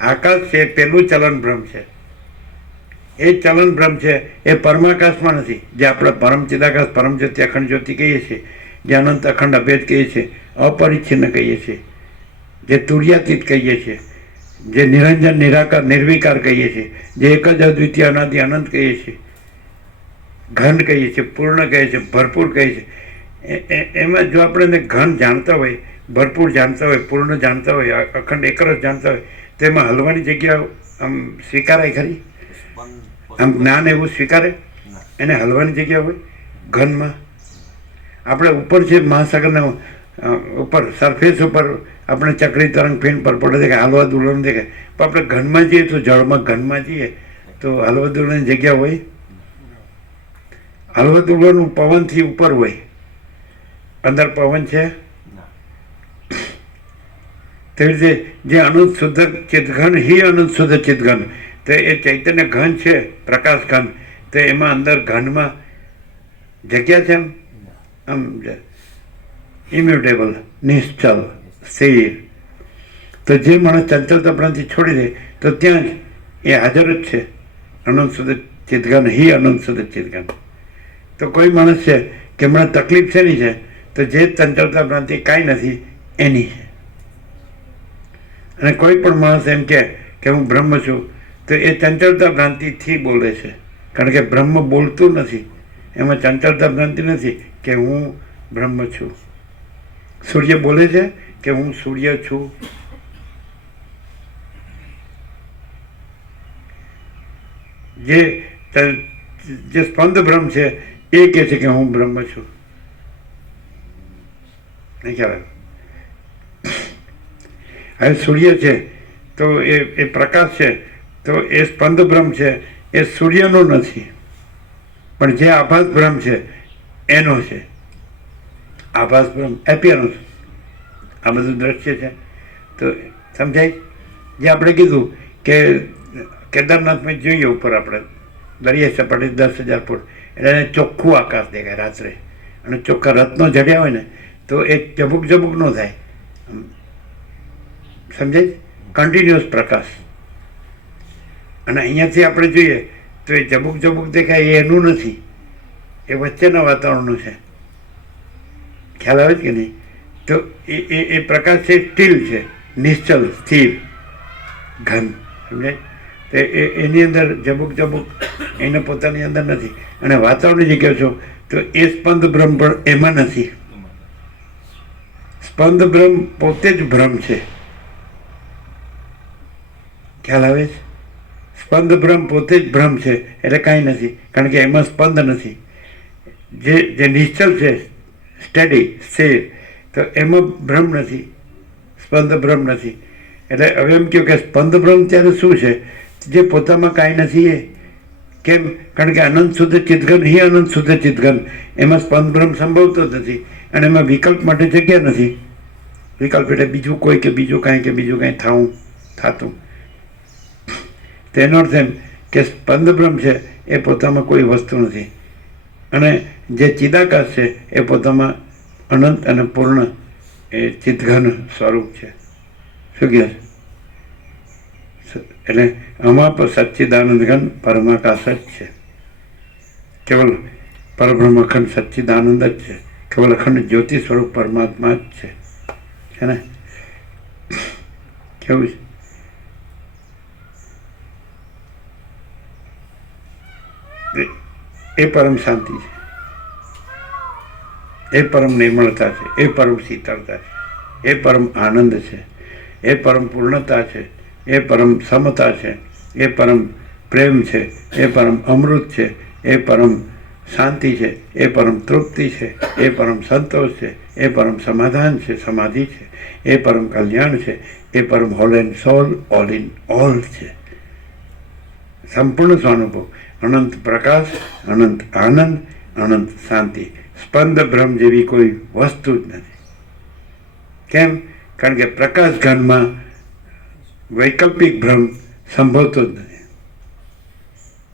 આકાશ છે એ પહેલું ચલન બ્રહ્મ છે. એ ચલન બ્રહ્મ છે એ પરમાકાશમાં નથી, જે આપણે પરમ ચિદાકાશ પરમ જ્યોતિ અખંડ જ્યોતિ કહીએ છીએ, જે અનંત અખંડ અભેદ કહીએ છીએ, અપરિચ્છિન્ન કહીએ છીએ, જે તુર્યાતીત કહીએ છીએ, જે નિરંજન નિરાકાર નિર્વિકાર કહીએ છીએ, જે એક જ અદ્વિતીય અનાદિ અનંત કહીએ છીએ, ઘન કહીએ છીએ, પૂર્ણ કહીએ છીએ, ભરપૂર કહીએ છીએ. એમાં જો આપણે ઘન જાણતા હોય, ભરપૂર જાણતા હોય, પૂર્ણ જાણતા હોય, અખંડ એકરસ જાણતા હોય, તો એમાં હલવાની જગ્યા આમ સ્વીકારાય ખરી? આમ જ્ઞાન એવું સ્વીકારે? એને હલવાની જગ્યા હોય ઘનમાં? આપણે ઉપર છે મહાસાગરના ઉપર સરફેસ ઉપર આપણે ચક્રી તરંગ ફીણ પર પડે દેખાય, હાલવા દુલન દેખાય, પણ આપણે ઘનમાં જઈએ તો જળમાં ઘનમાં જઈએ તો હાલવા દુલનની જગ્યા હોય? હાલવા દુલવાનું પવનથી ઉપર હોય, અંદર પવન છે? તેવી રીતે જે અનંત શુદ્ધ ચિતઘન હિ અનંત શુદ્ધ ચિતઘન, તો એ ચૈતન્ય ઘન છે, પ્રકાશ ઘન, તો એમાં અંદર ઘનમાં જગ્યા છે? આમ ઇમ્યુટેબલ, નિશ્ચલ, સ્થિર. તો જે માણસ ચંચલતા પ્રાંતિ છોડી દે તો ત્યાં જ એ હાજર જ છે, અનંત શુદ્ધ ચિતઘન હિ અનંત શુદ્ધ ચિતઘન. તો કોઈ માણસ છે કે હમણાં તકલીફ શેની છે? તો જે ચંચલતા પ્રાંતિ કાંઈ નથી એની છે. અને કોઈ પણ માણસ એમ કે હું બ્રહ્મ છું, તો એ ચંચળતા ભ્રાંતિથી બોલે છે, કારણ કે બ્રહ્મ બોલતું નથી, એમાં ચંચળતા ભ્રાંતિ નથી કે હું બ્રહ્મ છું. સૂર્ય બોલે છે કે હું સૂર્ય છું? જે સ્પંદ બ્રહ્મ છે એ કહે છે કે હું બ્રહ્મ છું. નહીં ખ્યાલ? હવે સૂર્ય છે તો એ પ્રકાશ છે, તો એ સ્પંદ બ્રહ્મ છે, એ સૂર્યનો નથી, પણ જે આભાસ બ્રહ્મ છે એનો છે. આભાસ બ્રહ્મ એપિયરન્સ, આ બધું દ્રશ્ય છે. તો સમજાય? જે આપણે કીધું કે કેદારનાથમાં જોઈએ ઉપર આપણે દરિયા સપાટી 10,000 ફૂટ, એટલે એને ચોખ્ખું આકાશ દેખાય રાત્રે, અને ચોખ્ખા રત્નો જડ્યા હોય ને તો એ ઝબુક ઝબુક ન થાય, સમજાય? કન્ટિન્યુઅસ પ્રકાશ. અને અહીંયાથી આપણે જોઈએ તો એ ઝબુક ઝબુક દેખાય એ એનું નથી, એ વચ્ચેના વાતાવરણનું છે. ખ્યાલ આવે છે કે નહીં? તો એ પ્રકાશ છે સ્ટીલ છે, નિશ્ચલ, સ્થિર, ઘન, સમજાય? તો એની અંદર ઝબુક ઝબુક એને પોતાની અંદર નથી. અને વાતાવરણની જગ્યા છો તો એ સ્પંદ બ્રહ્મ પણ એમાં નથી. સ્પંદ બ્રહ્મ પોતે જ બ્રહ્મ છે. ખ્યાલ આવે છે? સ્પંદ બ્રહ્મ પોતે જ બ્રહ્મ છે, એટલે કાંઈ નથી, કારણ કે એમાં સ્પંદ નથી. જે નિશ્ચલ છે, સ્ટેડી, સ્થિર, તો એમાં બ્રહ્મ નથી, સ્પંદ બ્રહ્મ નથી. એટલે હવે એમ કહ્યું કે સ્પંદ બ્રહ્મ ત્યારે શું છે? જે પોતામાં કાંઈ નથી એ. કેમ? કારણ કે અનંત શુદ્ધ ચિતઘન હિ અનંત શુદ્ધ ચિતઘન, એમાં સ્પંદ બ્રહ્મ સંભવતો જ નથી, અને એમાં વિકલ્પ માટે જગ્યા નથી. વિકલ્પ એટલે બીજું કોઈ કે બીજું કાંઈ કે બીજું કાંઈ થતું. તેનો અર્થ એમ કે સ્પંદ બ્રહ્મ છે એ પોતામાં કોઈ વસ્તુ નથી, અને જે ચિદાકાશ છે એ પોતામાં અનંત અને પૂર્ણ એ ચિતઘન સ્વરૂપ છે. શું કહે છે? એટલે આમાં પણ સચ્ચિદાનંદ ઘન પરમાકાશ જ છે, કેવલ પરબ્રહ્મ અખંડ સચ્ચિદાનંદ જ છે, કેવલ અખંડ જ્યોતિ સ્વરૂપ પરમાત્મા જ છે ને? કેવું છે? એ પરમ શાંતિ છે, એ પરમ નિર્મળતા છે, એ પરમ શીતળતા છે, એ પરમ આનંદ છે, એ પરમ પૂર્ણતા છે, એ પરમ સમતા છે, એ પરમ પ્રેમ છે, એ પરમ અમૃત છે, એ પરમ શાંતિ છે, એ પરમ તૃપ્તિ છે, એ પરમ સંતોષ છે, એ પરમ સમાધાન છે, સમાધિ છે, એ પરમ કલ્યાણ છે, એ પરમ whole and soul, all in all છે. સંપૂર્ણ સ્વાનુભવ, અનંત પ્રકાશ, અનંત આનંદ, અનંત શાંતિ. સ્પંદ બ્રહ્મ જેવી કોઈ વસ્તુ જ નથી. કેમ? કારણ કે પ્રકાશ ઘનમાં વૈકલ્પિક ભ્રમ સંભવતો જ નથી.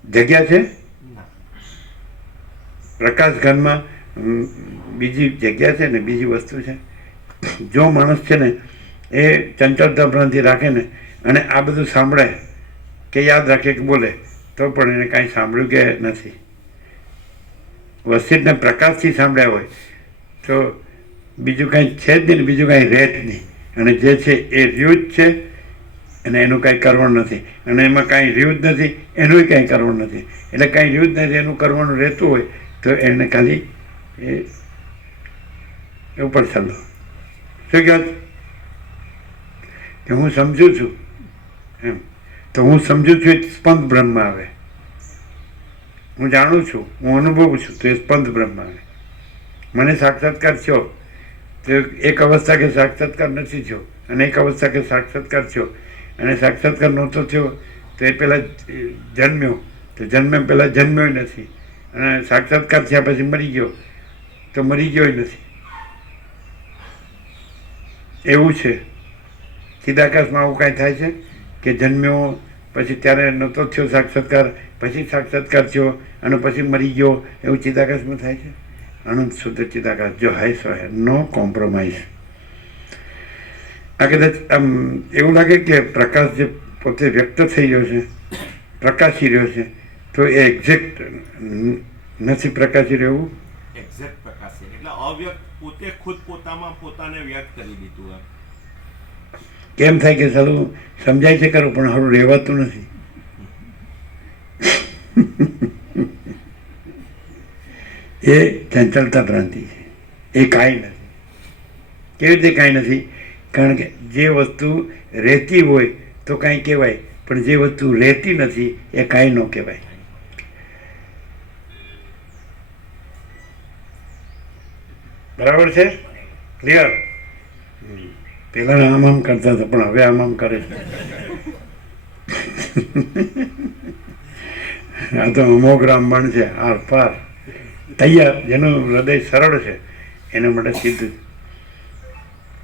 જગ્યા છે ના. પ્રકાશ ઘનમાં બીજી જગ્યા છે ને બીજી વસ્તુ છે. જો માણસ છે ને એ ચંચળતા ભ્રાંતિ રાખે ને અને આ બધું સાંભળે કે યાદ રાખે કે બોલે તો પણ એને કાંઈ સાંભળ્યું કે નથી. વસ્તુને પ્રકાશથી સાંભળ્યા હોય તો બીજું કાંઈ છે જ નહીં ને બીજું કાંઈ રહે જ નહીં. અને જે છે એ રહ્યું જ છે અને એનું કાંઈ કરવાનું નથી અને એમાં કાંઈ રહ્યું જ નથી એનું કાંઈ કરવાનું નથી. એટલે કાંઈ રહ્યું જ નથી એનું કરવાનું રહેતું હોય તો એને ખાલી એ ઉપર ચાલો શું કહો કે હું સમજું છું એમ તો હું સમજું છું એ સ્પંદ બ્રહ્મ આવે. હું જાણું છું હું અનુભવું છું તો એ સ્પંદ બ્રહ્મ આવે. મને સાક્ષાત્કાર થયો તો એક અવસ્થા કે સાક્ષાત્કાર નથી થયો અને એક અવસ્થા કે સાક્ષાત્કાર થયો અને સાક્ષાત્કાર નહોતો થયો તો એ પહેલાં જન્મ્યો તો જન્મ્યા પહેલાં જન્મ્યો નથી અને સાક્ષાત્કાર થયા પછી મરી ગયો તો મરી ગયો નથી. એવું છે. ચિદાકાશમાં આવું કાંઈ થાય છે કે જન્મ્યો પછી ત્યારે નહોતો થયો સાક્ષાત્કાર પછી સાક્ષાત્કાર થયો અને પછી મરી ગયો એવું ચિદાકાશમાં થાય છે? અનંત શુદ્ધ ચિદાકાશ જો હાય સો હે, નો કોમ્પ્રોમાઇઝ. આ કદાચ આમ એવું લાગે કે પ્રકાશ જે પોતે વ્યક્ત થઈ રહ્યો છે પ્રકાશી રહ્યો છે તો એ એક્ઝેક્ટ નથી પ્રકાશી રહ્યું. એક્ઝેક્ટ પ્રકાશ છે એટલે અવ્યક્ત પોતે ખુદ પોતામાં પોતાને વ્યક્ત કરી દીધું એમ. કેમ થાય કે સારું સમજાય છે ખરું પણ સારું રહેવાતું નથી. એ ચંચળતા ભ્રાંતિ છે. એ કાંઈ નથી. કેવી રીતે કાંઈ નથી? કારણ કે જે વસ્તુ રહેતી હોય તો કાંઈ કહેવાય પણ જે વસ્તુ રહેતી નથી એ કાંઈ ન કહેવાય. બરાબર છે? ક્લિયર? પહેલાં આમ આમ કરતા હતા પણ હવે આમ આમ કરે છે. આ તો અમોઘ રામબાણ છે આર પાર તૈયાર. જેનું હૃદય સરળ છે એના માટે સીધું.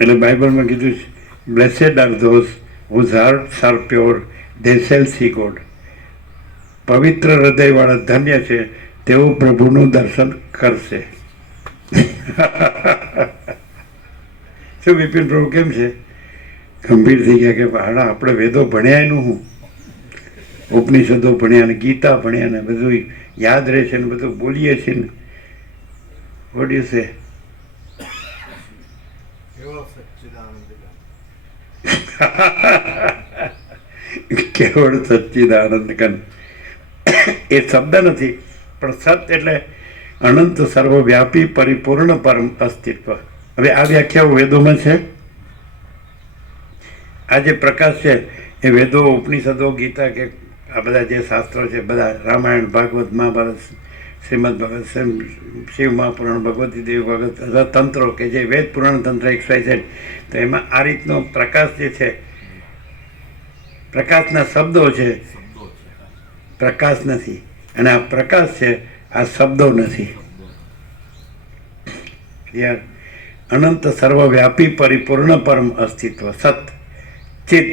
એટલે બાઇબલમાં કીધું છે blessed are those whose hearts are pure they shall see God. પવિત્ર હૃદયવાળા ધન્ય છે તેઓ પ્રભુનું દર્શન કરશે. શું બિપિન પ્રભુ કેમ છે? ગંભીર થઈ ગયા કે હાડા આપણે વેદો ભણ્યા એનું હું ઉપનિષદો ભણ્યા ને ગીતા ભણ્યા ને બધું યાદ રહે છે ને બધું બોલીએ છીએ ને. What you say? કેવળ સચ્ચિદાનંદ ઘન. એ શબ્દ નથી પણ સત એટલે અનંત સર્વવ્યાપી પરિપૂર્ણ પરમ અસ્તિત્વ. હવે આ વ્યાખ્યાઓ વેદોમાં છે. આ જે પ્રકાશ છે એ વેદો ઉપનિષદો ગીતા કે આ બધા જે શાસ્ત્રો છે બધા રામાયણ ભાગવત મહાભારત શ્રીમદ ભગવત શિવ મહાપુરાણ ભગવતી દેવી ભગવત અથવા તંત્રો કે જે વેદ પુરાણ તંત્ર XYZ તો એમાં આ રીતનો પ્રકાશ જે છે પ્રકાશના શબ્દો છે પ્રકાશ નથી અને આ પ્રકાશ છે આ શબ્દો નથી. ક્લિયર? અનંત સર્વવ્યાપી પરિપૂર્ણ પરમ અસ્તિત્વ સત ચિત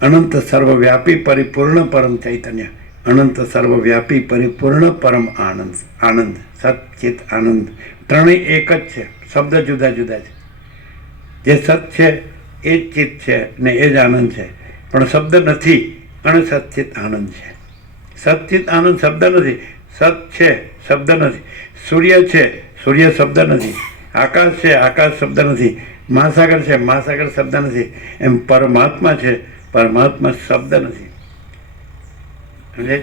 અનંત સર્વવ્યાપી પરિપૂર્ણ પરમ ચૈતન્ય અનંત સર્વવ્યાપી પરિપૂર્ણ પરમ આનંદ. આનંદ સત ચિત આનંદ ત્રણેય એક જ છે. શબ્દ જુદા જુદા છે. જે સત છે એ જ ચિત્ત છે ને એ જ આનંદ છે પણ શબ્દ નથી અને સચ્ચિત આનંદ છે. સચ્ચિત આનંદ શબ્દ નથી. સત છે શબ્દ નથી. સૂર્ય છે સૂર્ય શબ્દ નથી. આકાશ છે આકાશ શબ્દ નથી. મહાસાગર છે મહાસાગર શબ્દ નથી. એમ પરમાત્મા છે પરમાત્મા શબ્દ નથી. સમજે?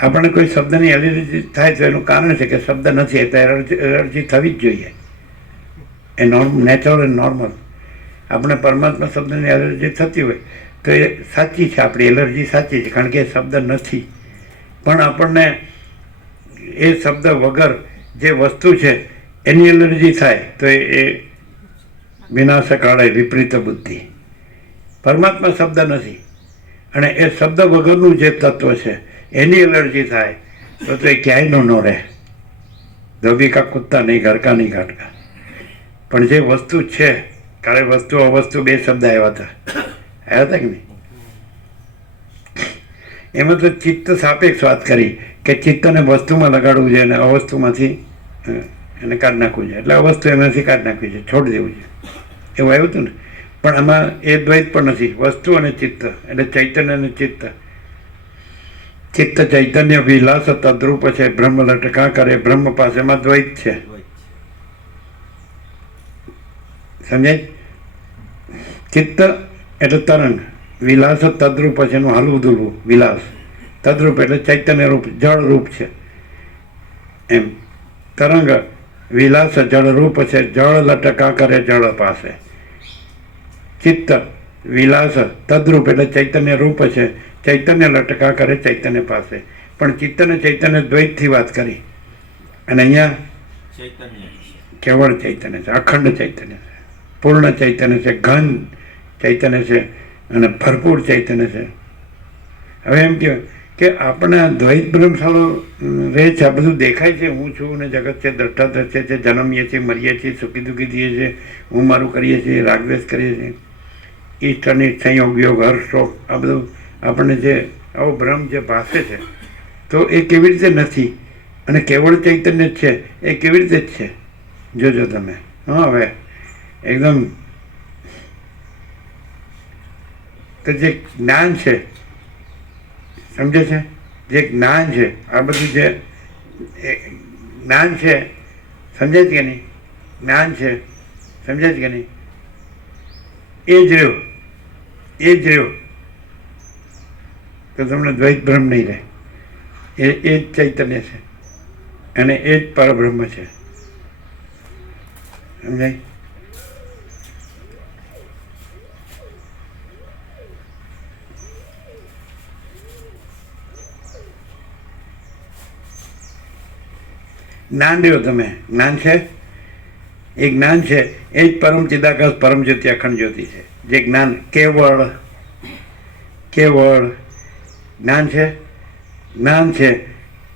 આપણને કોઈ શબ્દની એલર્જી થાય તો એનું કારણ છે કે શબ્દ નથી એટલે એલર્જી થવી જ જોઈએ. એ નેચરલ એન્ડ નોર્મલ. આપણે પરમાત્મા શબ્દની એલર્જી થતી હોય તો એ સાચી છે. આપણી એલર્જી સાચી છે કારણ કે એ શબ્દ નથી. પણ આપણને એ શબ્દ વગર જે વસ્તુ છે એની એલર્જી થાય તો એ વિનાશકાળે વિપરીત બુદ્ધિ. પરમાત્મા શબ્દ નથી અને એ શબ્દ વગરનું જે તત્વ છે એની એલર્જી થાય તો એ ક્યાંય ન રહે. ધોબી કા કુત્તા નહીં ઘર કા નહીં ઘાટ કા. પણ જે વસ્તુ છે કાલે વસ્તુ અવસ્તુ બે શબ્દ આવ્યા હતા કે નહીં? એમાં તો ચિત્ત સાપેક્ષ વાત કરી કે ચિત્તને વસ્તુમાં લગાડવું જોઈએ અને અવસ્તુમાંથી એને કાઢી નાખવું છે, એટલે અવસ્તુ એમાંથી કાઢી નાખવી છે, છોડી દેવું છે, એવું આવ્યું હતું ને. પણ આમાં એ દ્વૈત પણ નથી, વસ્તુ અને ચિત્ત એટલે ચૈતન્ય અને ચિત્ત. ચિત્ત ચૈતન્ય વિલાસ તદ્રુપ છે, બ્રહ્મ લટકા કરે, બ્રહ્મ પાસેમાં દ્વૈત છે. સમજાય? ચિત્ત એટલે તરંગ, વિલાસ તદ્રુપ છે, એનું હાલવું દુલવું વિલાસ, તદ્રુપ એટલે ચૈતન્ય રૂપ, જળ રૂપ છે એમ. તરંગ વિલાસ જળ રૂપ છે, જળ લટકા કરે જળ પાસે. ચિત્ત વિલાસ તદ્રુપ એટલે ચૈતન્ય રૂપ છે, ચૈતન્ય લટકા કરે ચૈતન્ય પાસે. પણ ચિત્તને ચૈતન્ય દ્વૈતથી વાત કરી અને અહીંયા કેવળ ચૈતન્ય છે, અખંડ ચૈતન્ય છે, પૂર્ણ ચૈતન્ય છે, ઘન ચૈતન્ય છે અને ભરપૂર ચૈતન્ય છે. હવે એમ કહ્યું કે આપણે આ દ્વૈત બ્રહ્મશાળો રહે છે, આ બધું દેખાય છે, હું છું ને જગત છે, દ્રષ્ટાદ્રશ્ય છે, જન્મીએ છીએ, મરીએ છીએ, સુખી દુઃખી થઈએ છીએ, હું મારું કરીએ છીએ, રાગદ્વેષ કરીએ છીએ, ઈષ્ટ અનિષ્ટ, સંયોગ વિયોગ, હર્ષ શોક, આ બધું આપણને જે આવો ભ્રમ જે ભાસે છે, તો એ કેવી રીતે નથી અને કેવળ ચૈતન્ય જ છે, એ કેવી રીતે જ છે જોજો તમે. હા, હવે એકદમ તો જે જ્ઞાન છે, સમજે છે, જે જ્ઞાન છે, આ બધું જે જ્ઞાન છે, સમજાય છે કે નહીં? જ્ઞાન છે, સમજાય છે કે નહીં? એ જ રહ્યો, એ જ રહ્યો તો તમને દ્વૈત ભ્રમ નહીં રહે. એ જ ચૈતન્ય છે અને એ જ પરબ્રહ્મ છે. સમજાય? જ્ઞાન રહ્યો તમે, જ્ઞાન છે, એ જ્ઞાન છે, એ જ પરમ ચિદાકાશ પરમ જ્યોતિ અખંડ જ્યોતિ છે. જે જ્ઞાન કેવળ જ્ઞાન છે, જ્ઞાન છે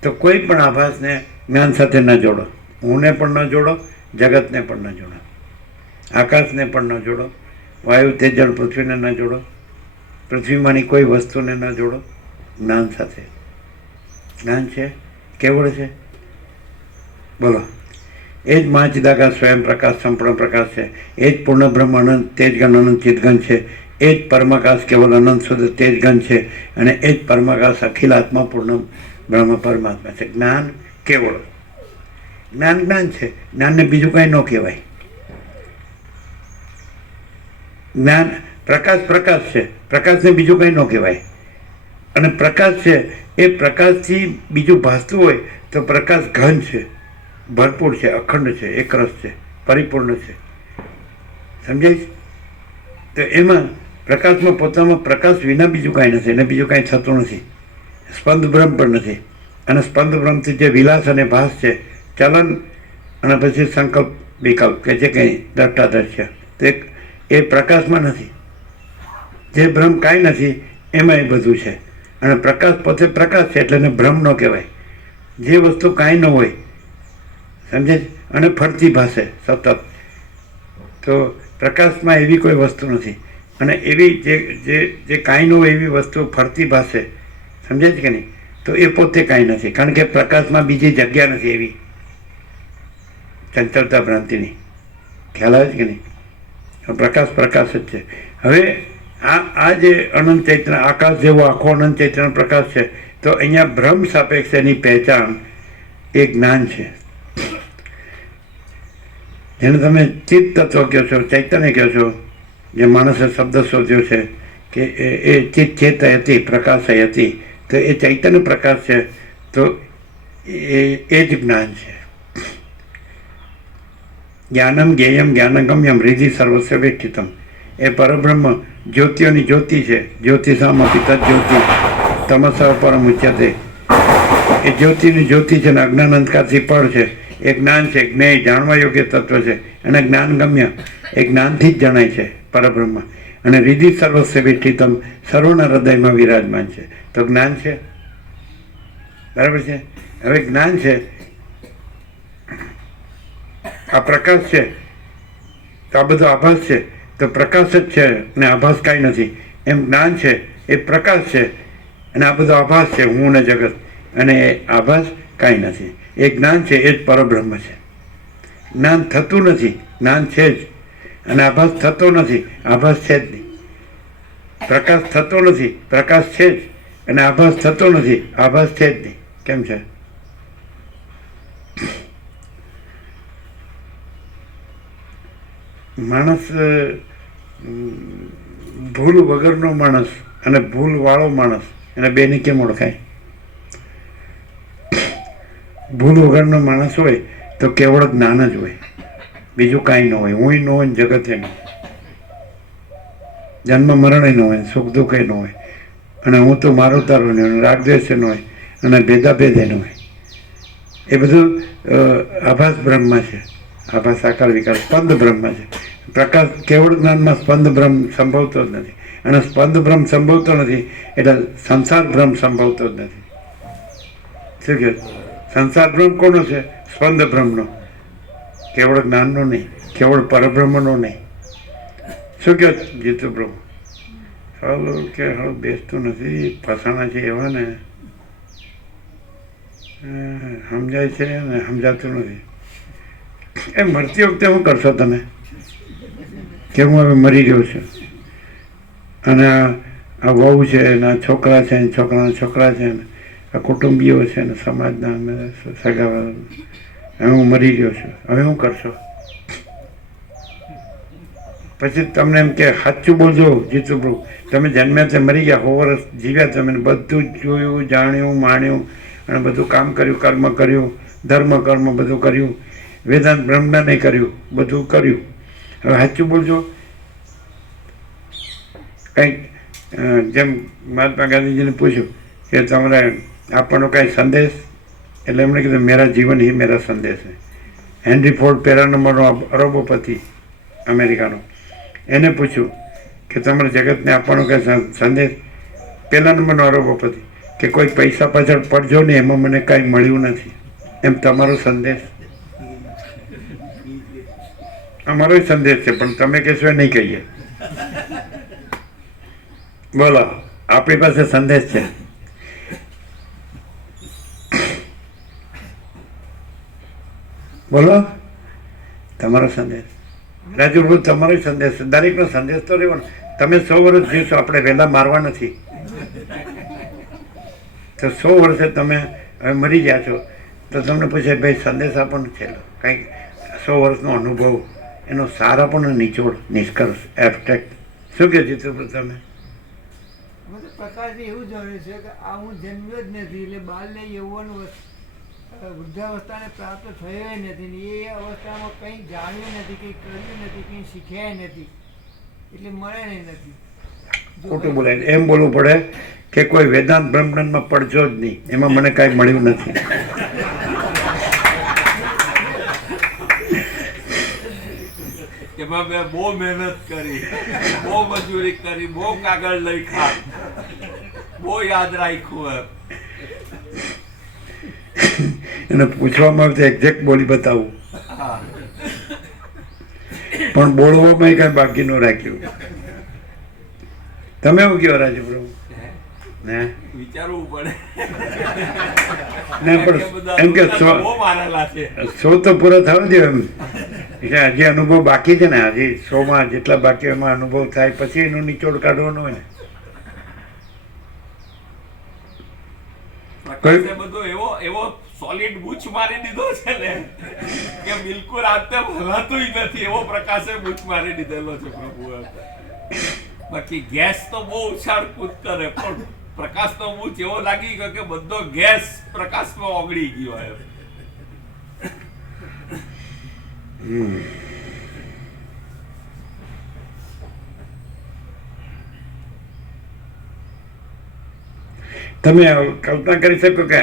તો કોઈ પણ આભાસને જ્ઞાન સાથે ન જોડો, હુંને પણ ન જોડો, જગતને પણ ન જોડો, આકાશને પણ ન જોડો, વાયુ તેજ જળ પૃથ્વીને ન જોડો, પૃથ્વીમાંની કોઈ વસ્તુને ન જોડો જ્ઞાન સાથે. જ્ઞાન છે, કેવળ છે. બોલો, એ જ મહાચિદાકાશ સ્વયં પ્રકાશ સંપૂર્ણ પ્રકાશ છે, એ જ પૂર્ણ બ્રહ્મ અનંત તેજગન અનંત ચિદગન છે, એ જ પરમાકાશ કેવલ અનંત શુદ્ધ તેજગન છે અને એ જ પરમાકાશ અખિલ આત્મા પૂર્ણ બ્રહ્મ પરમાત્મા છે. જ્ઞાન કેવળ, જ્ઞાન જ્ઞાન છે, જ્ઞાનને બીજું કાંઈ ન કહેવાય. જ્ઞાન પ્રકાશ પ્રકાશ છે, પ્રકાશને બીજું કંઈ ન કહેવાય. અને પ્રકાશ છે એ પ્રકાશથી બીજું ભાસતું હોય તો પ્રકાશ ઘન છે, ભરપૂર છે, અખંડ છે, એકરસ છે, પરિપૂર્ણ છે. સમજાય છે? તો એમાં પ્રકાશમાં પોતામાં પ્રકાશ વિના બીજું કાંઈ નથી અને બીજું કાંઈ થતું નથી. સ્પંદ બ્રહ્મ પણ નથી. અને સ્પંદ બ્રહ્મથી જે વિલાસ અને ભાસ છે, ચલન અને પછી સંકલ્પ વિકલ્પ કે જે કંઈ દ્રષ્ટાદ્રશ્ય, તો એ પ્રકાશમાં નથી. જે બ્રહ્મ કાંઈ નથી એમાં એ બધું છે. અને પ્રકાશ પોતે પ્રકાશ છે એટલે એને ભ્રમ ન કહેવાય. જે વસ્તુ કાંઈ ન હોય, સમજે, અને ફરતી ભાષે સતત, તો પ્રકાશમાં એવી કોઈ વસ્તુ નથી. અને એવી જે કાંઈ ન હોય એવી વસ્તુ ફરતી ભાષે, સમજે છે કે નહીં, તો એ પોતે કાંઈ નથી. કારણ કે પ્રકાશમાં બીજી જગ્યા નથી એવી ચંચળતા ભ્રાંતિની. ખ્યાલ આવે છે કે નહીં? પ્રકાશ પ્રકાશ જ છે. હવે આ જે અનંત ચૈતન્ય આકાશ જેવો આખો અનંત ચૈતન્ય પ્રકાશ છે, તો અહીંયા બ્રહ્મ સાપેક્ષ એની પહેચાન એ જ્ઞાન છે. જેને તમે ચિત્ત તત્વ કહો છો, ચૈતન્ય કહો છો, જે માણસે શબ્દ શોધ્યો છે કે એ ચિત્ત ચેતયતી પ્રકાશયતી, તો એ ચૈતન્ય પ્રકાશ છે, તો એ જ જ્ઞાન છે. જ્ઞાનમ જ્ઞેયમ જ્ઞાનગમ્યમ હૃદિ સર્વસ્વ વેઠિતમ, એ પરબ્રહ્મ જ્યોતિઓની જ્યોતિ છે. જ્યોતિષામપી તજ્જ્યોતિ તમસા પરમ ઉચ્યતે. એ જ્યોતિની જ્યોતિ છે ને અજ્ઞાન અંધકારથી પળ છે. એ જ્ઞાન છે, જ્ઞેય જાણવા યોગ્ય તત્વ છે. અને જ્ઞાનગમ્ય એ જ્ઞાનથી જ જણાય છે પરબ્રહ્મ. અને હૃદિ સર્વસ્વ વેઠિતમ, સર્વના હૃદયમાં વિરાજમાન છે. તો જ્ઞાન છે, બરાબર છે. હવે જ્ઞાન છે, આ પ્રકાશ છે, તો આ બધો આભાસ છે, તો પ્રકાશ જ છે ને આભાસ કાંઈ નથી. એમ જ્ઞાન છે એ પ્રકાશ છે અને આ બધો આભાસ છે, હું ને જગત, અને એ આભાસ કાંઈ નથી. એ જ્ઞાન છે, એ જ પરબ્રહ્મ છે. જ્ઞાન થતું નથી, જ્ઞાન છે જ, અને આભાસ થતો નથી, આભાસ છે જ નહીં. પ્રકાશ થતો નથી, પ્રકાશ છે જ, અને આભાસ થતો નથી, આભાસ છે જ નહીં. કેમ છે? માણસ ભૂલ વગરનો માણસ અને ભૂલવાળો માણસ, એને બેની કેમ ઓળખાય? ભૂલ વગરનો માણસ હોય તો કેવળ જ્ઞાન જ હોય, બીજું કાંઈ ન હોય. હું ન હોય ને જગતે ન હોય, જન્મ મરણે ન હોય, સુખ દુઃખે ન હોય, અને હું તો મારો તારો ન હોય, રાગદ્વેષ ન હોય, અને ભેદાભેદે ન હોય. એ બધું આભાસ બ્રહ્મ છે. આભાસ આકાર વિકાર સ્પંદ બ્રહ્મ છે. પ્રકાશ કેવળ જ્ઞાનમાં સ્પંદ બ્રહ્મ સંભવતો જ નથી, અને સ્પંદ બ્રહ્મ સંભવતો નથી એટલે સંસાર બ્રહ્મ સંભવતો જ નથી. શું કહે? સંસાર બ્રહ્મ કોનો છે? સ્પંદ બ્રહ્મનો, કેવળ જ્ઞાનનો નહીં, કેવળ પરબ્રહ્મનો નહીં. શું કહો જીતુ બ્રહ્મ? સારું કે હવે બેસતું નથી, ફસાણા છે એવા ને, સમજાય છે ને સમજાતું નથી. એ મરતી વખતે શું કરશો તમે? કે હું હવે મરી ગયો છું, અને આ વહુ છે, ને આ છોકરા છે, ને છોકરાના છોકરા છે, ને આ કુટુંબીઓ છે, ને સમાજના સગાવાળા, હવે હું મરી ગયો છું, હવે શું કરશો? પછી તમને એમ કે સાચું બોલજો જીતું બહુ, તમે જન્મ્યા તે મરી ગયા, 100 વર્ષ જીવ્યા તમે, બધું જ જોયું, જાણ્યું, માણ્યું, અને બધું કામ કર્યું, કર્મ કર્યું, ધર્મ કર્મ બધું કર્યું, વેદાંત બ્રહ્મજ્ઞાને કર્યું, બધું કર્યું. હવે સાચું બોલજો. કંઈક જેમ મહાત્મા ગાંધીજીને પૂછ્યું કે તમારે આપણનો કાંઈ સંદેશ, એટલે એમણે કીધું મેરા જીવન ही मेरा સંદેશ છે. હેનરી ફોર્ડ પહેલા નંબરનો અરબોપતિ અમેરિકાનો, એને પૂછ્યું કે તમારે જગતને આપવાનો કાંઈ સંદેશ? પહેલા નંબરનો અરબોપતિ કે કોઈ પૈસા પાછળ પડજો ને, એમાં મને કાંઈ મળ્યું નથી, એમ તમારો સંદેશ? અમારો સંદેશ છે, પણ તમે કહેશો એ નહીં કહીએ. બોલો, આપણી પાસે સંદેશ છે. બોલો, તમારો સંદેશ. રાજુ, તમારો સંદેશ, દરેકનો સંદેશ તો રહેવાનો. તમે 100 વર્ષ જીવશો, આપણે વહેલા મારવા નથી. તો 100 વર્ષે તમે હવે મરી ગયા છો, તો તમને પૂછે ભાઈ સંદેશ આપણને છેલ્લો કંઈક 100 વર્ષનો અનુભવ, એનો સાર આપણને નિચોડ, નિષ્કર્ષ, એબસ્ટ્રેક્ટ. શું કહે છે તમે? પ્રકાશ એવું જાણે છે કે આ હું જન્મ્યો જ નથી, એટલે બાલ્ય યૌવન વૃદ્ધાવસ્થાને પ્રાપ્ત થયો નથી, ને એ અવસ્થામાં કંઈ જાણ્યું નથી, કંઈ કર્યું નથી, કંઈ શીખ્યા નથી, એટલે મળે નથી. ખોટું બોલાય, એમ બોલવું પડે કે કોઈ વેદાંત બ્રહ્મજ્ઞાનમાં પડજો જ નહીં, એમાં મને કાંઈ મળ્યું નથી. એમાં મેં બહુ મહેનત કરી, બહુ મજૂરી કરી, બહુ કાગળ લખ્યા, બહુ યાદ રાખ્યું. એને પૂછવામાં આવે તો એક્ઝેક્ટ બોલી બતાવું, પણ બોલવામાં કાંઈ બાકી ન રાખ્યું. તમે એવું કહો રાજુ પ્રભુ? ને વિચારવું પડે ને પણ એમ કે બહુ મારેલા છે. 100 તો પૂરો થવો જોઈએ એમ. એટલે હજી અનુભવ બાકી છે ને, હજી 100માં જેટલા બાકી એમાં અનુભવ થાય પછી એનો નિચોડ કાઢવાનો હોય ને. પ્રકાશે બધો એવો સોલિડ બૂચ મારી દીધો છે ને કે બિલકુલ આતે હલાતું નથી, એવો પ્રકાશે બૂચ મારી દીધેલો છે પ્રભુએ. બાકી ગેસ તો બહુ ઉછાળ કૂદ કરે, પણ પ્રકાશનો બૂચ એવો લાગી ગયો કે બધો ગેસ પ્રકાશમાં ઓગળી ગયો એમ. તમે કલ્પના કરી શકો કે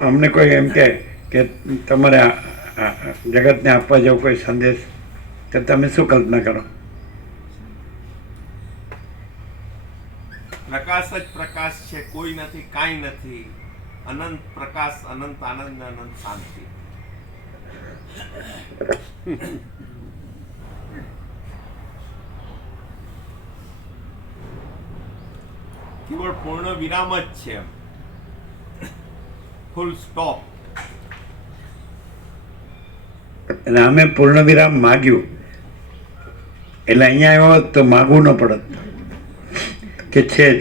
અમને કોઈ એમ કે તમારે જગતને આપવા જેવો કોઈ સંદેશ, તો તમે શું કલ્પના કરો? પ્રકાશ જ પ્રકાશ છે, કોઈ નથી, કાંઈ નથી. અનંત પ્રકાશ, અનંત આનંદ, અનંત શાંતિ. કેવળ કેવળ પૂર્ણ વિરામ જ છે, ફૂલ સ્ટોપ. રામે પૂર્ણ વિરામ માગ્યું એટલે અહીંયા આવ્યો હોત તો માગવું ન પડત કે છે જ.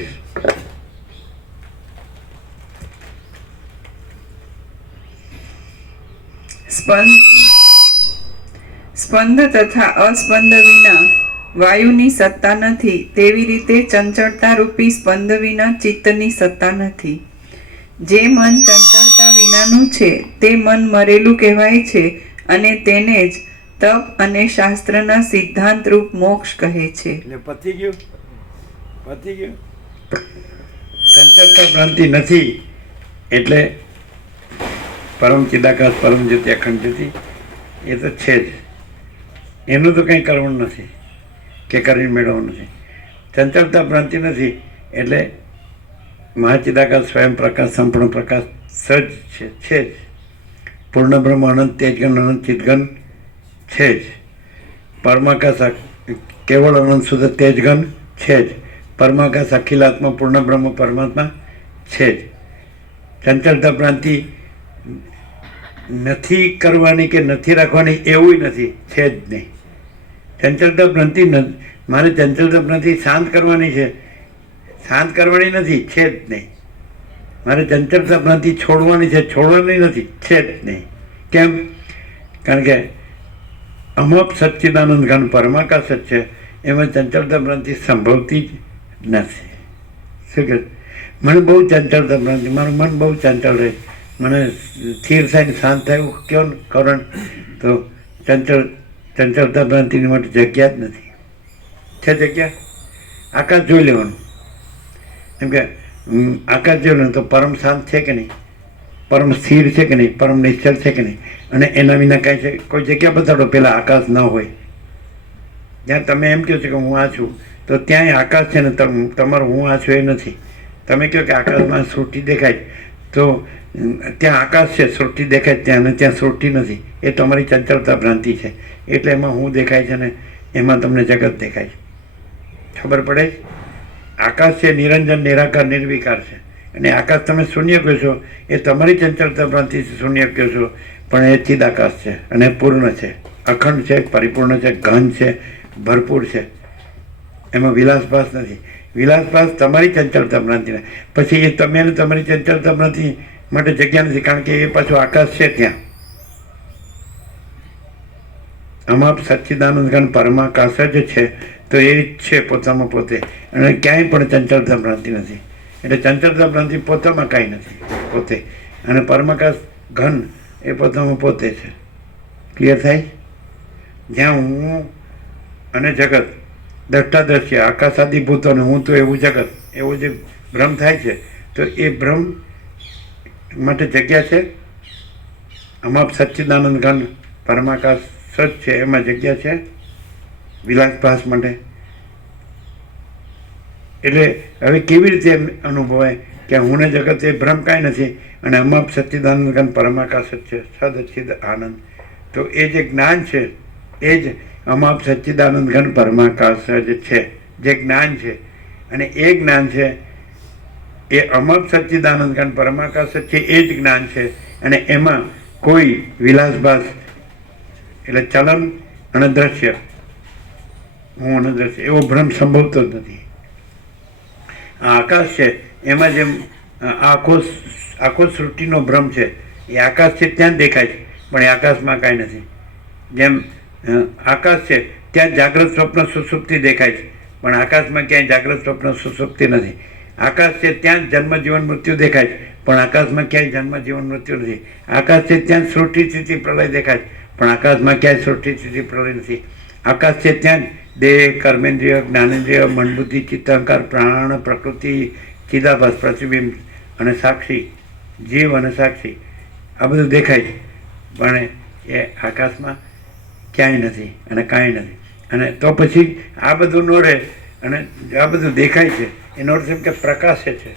સ્પંદ તથા અસ્પંદ વિના વાયુની સત્તા નથી, તેવી રીતે ચંચળતા રૂપી સ્પંદ વિના ચિત્તની સત્તા નથી. જે મન ચંચળતા વિનાનું છે તે મન મરેલું કહેવાય છે, અને તેને જ તપ અને શાસ્ત્રના સિદ્ધાંત રૂપ મોક્ષ કહે છે. એટલે પતી ગયું. ચંચળતા ભ્રાંતિ નથી એટલે પરમ ચિદાકાશ પરમ જ્યોતિ અખંડ જ્યોતિ એ તો છે જ. એનું તો કંઈ કરવું નથી કે કરીને મેળવવું નથી. ચંચળતા ભ્રાંતિ નથી એટલે મહાચિદાકાશ સ્વયં પ્રકાશ સંપૂર્ણ પ્રકાશ સજ છે જ. પૂર્ણ બ્રહ્મ અનંત તેજગન અનંત ચિતગન છે જ. પરમાકાશ કેવળ અનંત શુદ્ધ તેજગન છે જ. પરમાકાશ અખિલાત્મા પૂર્ણ બ્રહ્મ પરમાત્મા છે જ. ચંચળતા ભ્રાંતિ નથી કરવાની કે નથી રાખવાની એવું નથી, છે જ નહીં. ચંચળતા ભ્રાંતિ મારે ચંચળતા ભ્રાંતિ શાંત કરવાની છે, શાંત કરવાની નથી, છે જ નહીં. મારે ચંચળતા ભ્રાંતિ છોડવાની છે, છોડવાની નથી, છે જ નહીં. કેમ? કારણ કે અમપ સચ્ચિદાનંદ ઘન પરમાકાશ જ છે, એમાં ચંચળતા ભ્રાંતિ સંભવતી જ નથી. શું કહે? મને બહુ ચંચળતા ભ્રાંતિ, મારું મન બહુ ચંચળ રહે, મને સ્થિર થઈને શાંત થયું કયો કારણ તો ચંચળતા ભ્રાંતિની માટે જગ્યા જ નથી. છે જગ્યા? આકાશ જોઈ લેવાનું. એમ કે આકાશ જોઈ લેવાનું તો પરમ શાંત છે કે નહીં, પરમ સ્થિર છે કે નહીં, પરમ નિશ્ચળ છે કે નહીં, અને એના વિના કાંઈ છે કોઈ જગ્યા બતાડો પહેલાં આકાશ ન હોય. જ્યાં તમે એમ કહો છો કે હું આ છું તો ત્યાંય આકાશ છે ને તમારું હું આ છું એ નથી. તમે કહો કે આકાશમાં સૃષ્ટિ દેખાય તો ત્યાં આકાશ છે, સૃષ્ટિ દેખાય ત્યાં, અને ત્યાં સૃષ્ટિ નથી. એ તમારી ચંચળતા ભ્રાંતિ છે. એટલે એમાં હું દેખાય છે ને એમાં તમને જગત દેખાય છે. ખબર પડે? આકાશ છે નિરંજન નિરાકાર નિર્વિકાર છે, અને આકાશ તમે શૂન્ય કહો છો એ તમારી ચંચળતા ભ્રાંતિ શૂન્ય કહો છો, પણ એ ચિદાકાશ છે અને પૂર્ણ છે, અખંડ છે, પરિપૂર્ણ છે, ઘન છે, ભરપૂર છે. એમાં વિલાસભાસ નથી. વિલાસભાસ તમારી ચંચળતા ભ્રાંતિને, પછી એ તમે અને તમારી ચંચળતા ભ્રાંતિ માટે જગ્યા નથી, કારણ કે એ પાછું આકાશ છે ત્યાં. આમાં સચ્ચિદાનંદ ઘન પરમાકાશ જ છે, તો એ જ છે પોતામાં પોતે, અને ક્યાંય પણ ચંચળતા ભ્રાંતિ નથી. એટલે ચંચળતા ભ્રાંતિ પોતામાં કાંઈ નથી, પોતે. અને પરમાકાશ ઘન એ પોતામાં પોતે છે. ક્લિયર થાય? જ્યાં હું અને જગત દ્રષ્ટાદ્રશ્ય આકાશાદિભૂતો અને હું તો એવું જગત, એવું જે ભ્રમ થાય છે, તો એ ભ્રમ માટે જગ્યા છે. અમાપ સચ્ચિદાનંદ ઘન પરમાકાશ સચ છે, એમાં જગ્યા છે વિલાસભાસ માટે. એટલે હવે કેવી રીતે અનુભવાય કે હું ને જગત એ ભ્રમ કાંઈ નથી, અને અમાપ સચ્ચિદાનંદ ઘન પરમાકાશ જ છે, સદચિદ આનંદ. તો એ જે જ્ઞાન છે એ જ અમાપ સચ્ચિદાનંદ ઘન પરમાકાશ જ છે, જે જ્ઞાન છે. અને એ જ્ઞાન છે એ અમાપ સચ્ચિદાનંદ ઘન પરમાકાશ જ છે, એ જ જ્ઞાન છે. અને એમાં કોઈ વિલાસભાસ એટલે ચલન અને દ્રશ્ય, હું અને દ્રશ્ય એવો ભ્રમ સંભવતો જ નથી. આ આકાશ છે એમાં જેમ આખો સૃષ્ટિનો ભ્રમ છે, એ આકાશ છે ત્યાં જ દેખાય છે, પણ એ આકાશમાં કાંઈ નથી. જેમ આકાશ છે ત્યાં જાગ્રત સ્વપ્ન સુસુપ્તિ દેખાય છે, પણ આકાશમાં ક્યાંય જાગ્રત સ્વપ્ન સુસુપ્તિ નથી. આકાશ છે ત્યાં જન્મ જીવન મૃત્યુ દેખાય છે, પણ આકાશમાં ક્યાંય જન્મ જીવન મૃત્યુ નથી. આકાશ છે ત્યાં સૃષ્ટિ સ્થિતિ પ્રલય દેખાય છે, પણ આકાશમાં ક્યાંય સૃષ્ટિ સ્થિતિ પ્રલય નથી. આકાશ છે ત્યાં જ દેહ, કર્મેન્દ્રિય, જ્ઞાનેન્દ્રિય, મનબુદ્ધિ, ચિત્તાંકાર, પ્રાણ, પ્રકૃતિ, ચિદાભાસ, પ્રતિબિંબ અને સાક્ષી, જીવ અને સાક્ષી આ બધું દેખાય છે, પણ એ આકાશમાં ક્યાંય નથી અને કાંઈ નથી. અને તો પછી આ બધું ન રહે અને આ બધું દેખાય છે એનો અર્થ એમ કે પ્રકાશે છે.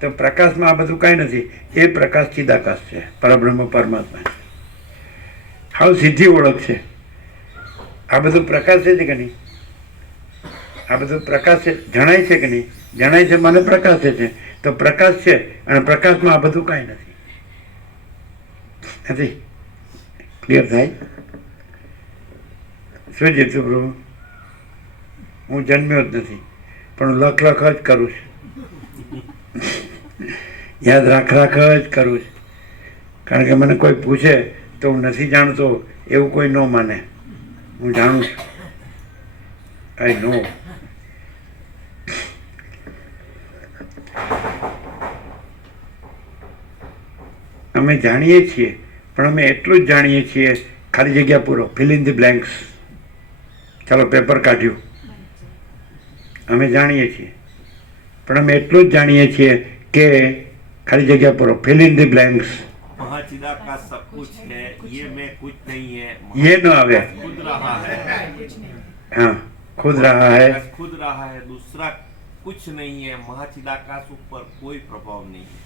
તો પ્રકાશમાં આ બધું કાંઈ નથી, એ પ્રકાશ ચિદાકાશ છે, પરબ્રહ્મ પરમાત્મા છે. હાવ સીધી ઓળખ છે. આ બધું પ્રકાશ છે કે નહીં? આ બધું પ્રકાશ જણાય છે કે નહીં? જણાય છે મને પ્રકાશે છે, તો પ્રકાશ છે અને પ્રકાશમાં આ બધું કાંઈ નથી. ક્લિયર થાય? શું જીતું પ્રભુ? હું જન્મ્યો જ નથી, પણ લખ જ કરું છું, યાદ રાખ જ કરું છું. કારણ કે મને કોઈ પૂછે તો હું નથી જાણતો એવું કોઈ ન માને. હું જાણું છું, આઈ નો. અમે જાણીએ છીએ, પણ અમે એટલું જ જાણીએ છીએ, ખાલી જગ્યા પૂરો, ફિલ ઇન ધી બ્લેન્ક્સ. ચાલો પેપર કાઢ્યું. અમે જાણીએ છીએ, પણ અમે એટલું જ જાણીએ છીએ કે ખાલી જગ્યા પૂરો, ફિલ ઇન ધી બ્લેન્ક્સ. महाचिदाकाश सब कुछ है, ये मैं कुछ नहीं है, ये न आवे. खुद रहा है, हाँ, खुद रहा है. खुद रहा है, दूसरा कुछ नहीं है. महाचिदाकाश ऊपर कोई प्रभाव नहीं है.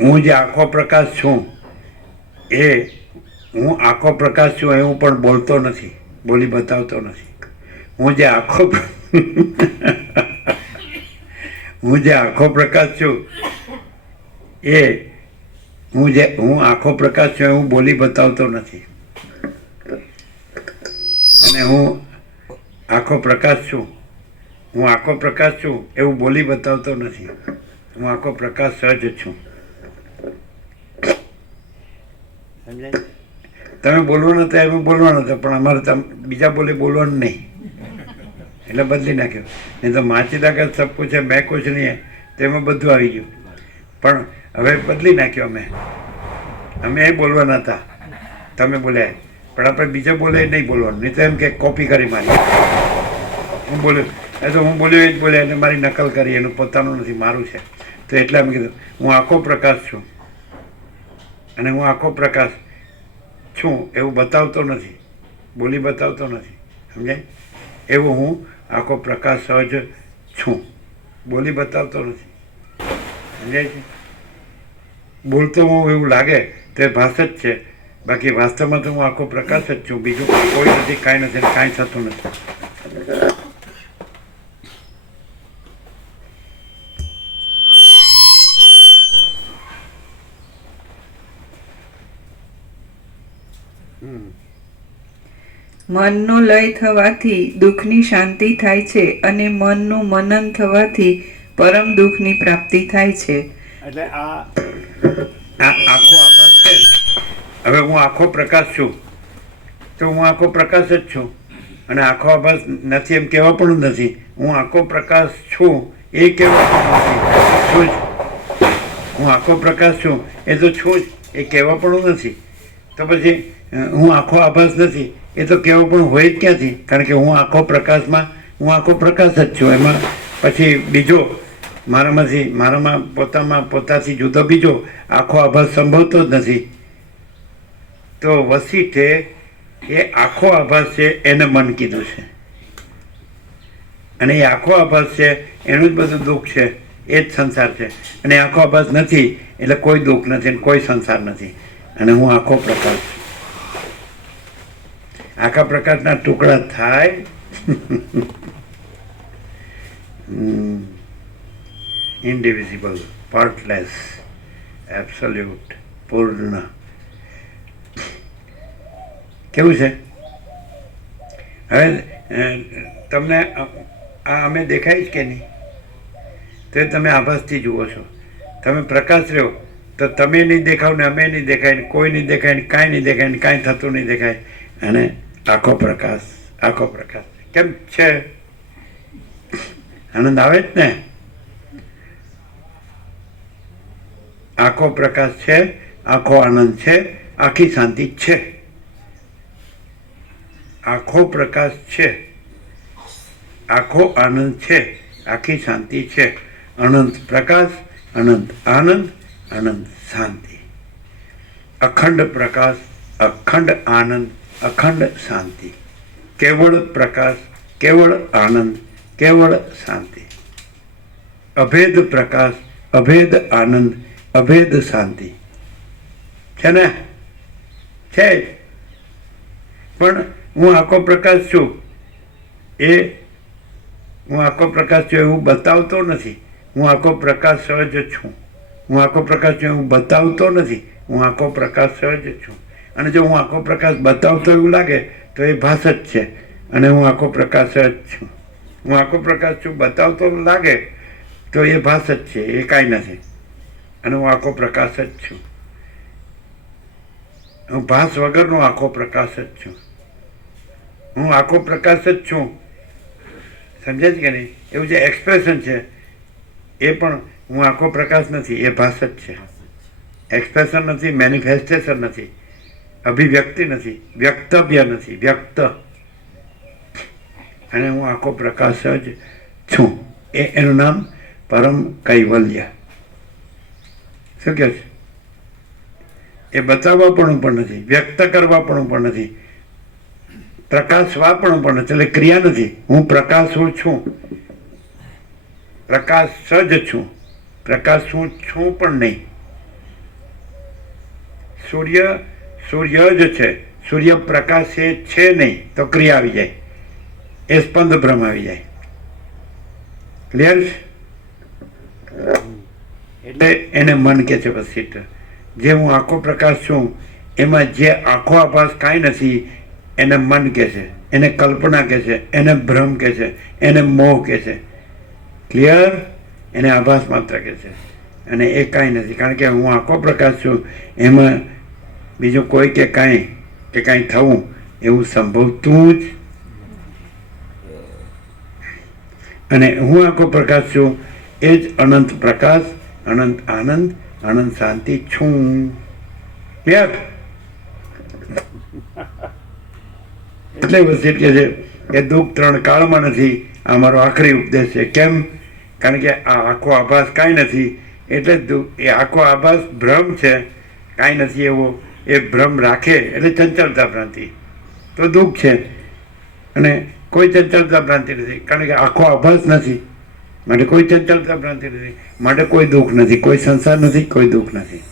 હું જે આખો પ્રકાશ છું એ હું આખો પ્રકાશ છું એ હું પણ બોલતો નથી, બોલી બતાવતો નથી. હું જે આખો પ્રકાશ છું એ હું આખો પ્રકાશ છું એ હું બોલી બતાવતો નથી. અને હું આખો પ્રકાશ છું, હું આખો પ્રકાશ છું એવું બોલી બતાવતો નથી. હું આખો પ્રકાશ સહજ છું. તમે બોલવાના હતા એમ બોલવાના હતા, પણ અમારે બીજા બોલે બોલવાનું નહીં, એટલે બદલી નાખ્યું. નહીં તો માચીદાકાશ સબ કુછ છે, મેં કુછ નહીં હે, તેમાં બધું આવી ગયું. પણ હવે બદલી નાખ્યો. અમે એ બોલવાના હતા, તમે બોલ્યા, પણ આપણે બીજા બોલે નહીં બોલવાનું. નહીં તો એમ કે કોપી કરી મારી, હું બોલ્યો એ તો હું બોલ્યો એ જ બોલ્યા, એને મારી નકલ કરી, એનું પોતાનું નથી, મારું છે. તો એટલે અમે કીધું હું આખો પ્રકાશ છું, અને હું આખો પ્રકાશ છું એવું બતાવતો નથી, બોલી બતાવતો નથી. સમજાય? એવું હું આખો પ્રકાશ સહજ છું, બોલી બતાવતો નથી. સમજાય છે? બોલતો હું એવું લાગે તો એ ભાષ જ છે, બાકી વાસ્તવમાં તો હું આખો પ્રકાશ જ છું. બીજું કોઈ નથી, કાંઈ નથી, કાંઈ થતું નથી. મનનો લય થવાથી દુઃખની શાંતિ થાય છે અને મનનું મનન થવાથી પરમ દુઃખની પ્રાપ્તિ થાય છે. એટલે આ આખો આભાસ છે. હવે હું આખો પ્રકાશ છું તો હું આખો પ્રકાશ જ છું, અને આખો આભાસ નથી એમ કહેવા પણ નથી. હું આખો પ્રકાશ છું એ કહેવા પણ નથી, છું જ. હું આખો પ્રકાશ છું એ તો છું જ, એ કહેવા પણ નથી. તો પછી હું આખો આભાસ નથી એ તો કહેવો પણ હોય જ ક્યાંથી? કારણ કે હું આખો પ્રકાશમાં, હું આખો પ્રકાશ જ છું. એમાં પછી બીજો મારામાં પોતાથી જુદો બીજો આખો આભાસ સંભવતો જ નથી. તો વસીઠે એ આખો આભાસ છે એને મન કીધું છે, અને એ આખો આભાસ છે એનું જ બધું દુઃખ છે, એ જ સંસાર છે. અને આખો આભાસ નથી એટલે કોઈ દુઃખ નથી, કોઈ સંસાર નથી. અને હું આખો પ્રકાશ છું. આખા પ્રકાશના ટુકડા થાય ઇનડિવિઝિબલ, પાર્ટલેસ, એબ્સોલ્યુટ, પૂર્ણ. કેવું છે? હવે તમને આ અમે દેખાય જ કે નહીં? તો તમે આભાસથી જુઓ છો. તમે પ્રકાશ રહ્યો તો તમે નહીં દેખાવ ને અમે નહીં દેખાય ને કોઈ નહીં દેખાય ને કાંઈ નહીં દેખાય ને કાંઈ થતું નહીં દેખાય. અને આખો પ્રકાશ કેમ છે? આનંદ આવે જ ને? આખો પ્રકાશ છે, આખો આનંદ છે, આખી શાંતિ છે. આખો પ્રકાશ છે, આખો આનંદ છે, આખી શાંતિ છે. અનંત પ્રકાશ, અનંત આનંદ, અનંત શાંતિ. અખંડ પ્રકાશ, અખંડ આનંદ, અખંડ શાંતિ, કેવળ પ્રકાશ, કેવળ આનંદ, કેવળ શાંતિ. અભેદ પ્રકાશ, અભેદ આનંદ, અભેદ શાંતિ. છે ને? છે જ. પણ હું આખો પ્રકાશ છું હું આખો પ્રકાશ છું એવું બતાવતો નથી. હું આખો પ્રકાશ સહજ છું. હું આખો પ્રકાશ છું એવું બતાવતો નથી. હું આખો પ્રકાશ સહજ છું. અને જો હું આખો પ્રકાશ બતાવતો એવું લાગે તો એ ભાસ જ છે. અને હું આખો પ્રકાશ જ છું. હું આખો પ્રકાશ છું બતાવતો એવું લાગે તો એ ભાસ જ છે, એ કાંઈ નથી. અને હું આખો પ્રકાશ જ છું. હું ભાસ વગરનો આખો પ્રકાશ જ છું. હું આખો પ્રકાશ જ છું. સમજે છે કે નહીં? એવું જે એક્સપ્રેશન છે એ પણ હું આખો પ્રકાશ નથી, એ ભાસ જ છે. એક્સપ્રેશન નથી, મેનિફેસ્ટેશન નથી, અભિવ્યક્તિ નથી, વ્યક્તવ્ય નથી, વ્યક્ત. અને હું આખો પ્રકાશ જ છું. એનું નામ પરમ કૈવલ્ય. શું કહે છે? એ બતાવવા પણ નથી, વ્યક્ત કરવા પણ નથી, પ્રકાશવા પણ નથી. એટલે ક્રિયા નથી. હું પ્રકાશું છું, પ્રકાશ જ છું. પ્રકાશ હું છું પણ નહીં. સૂર્ય જ છે. સૂર્ય પ્રકાશ એ છે નહીં તો ક્રિયા આવી જાય, એ સ્પંદ ભ્રમ આવી જાય. ક્લિયર છે? એટલે એને મન કે છે વસિષ્ઠ. જે હું આખો પ્રકાશ છું એમાં જે આખો આભાસ કાંઈ નથી એને મન કહે છે, એને કલ્પના કહે છે, એને ભ્રમ કહે છે, એને મોહ કહે છે. ક્લિયર? એને આભાસ માત્ર કહે છે. અને એ કાંઈ નથી, કારણ કે હું આખો પ્રકાશ છું એમાં બીજું કોઈ કે કાંઈ થવું એવું સંભવતું જ. અને હું આખો પ્રકાશ છું એ જ અનંત પ્રકાશ, અનંત આનંદ, અનંત શાંતિ છું. ક્લિયર? એટલે વસિષ્ઠ કહે છે કે દુઃખ 3 કાળમાં નથી. આ મારો આખરી ઉપદેશ છે. કેમ? કારણ કે આ આખો આભાસ કાંઈ નથી એટલે દુઃખ. એ આખો આભાસ ભ્રમ છે, કાંઈ નથી એવો. એ ભ્રમ રાખે એટલે ચંચળતા ભ્રાંતિ, તો દુઃખ છે. અને કોઈ ચંચળતા ભ્રાંતિ નથી, કારણ કે આખો આભાસ નથી માટે કોઈ ચંચળતા ભ્રાંતિ નથી, માટે કોઈ દુઃખ નથી, કોઈ સંસાર નથી, કોઈ દુઃખ નથી.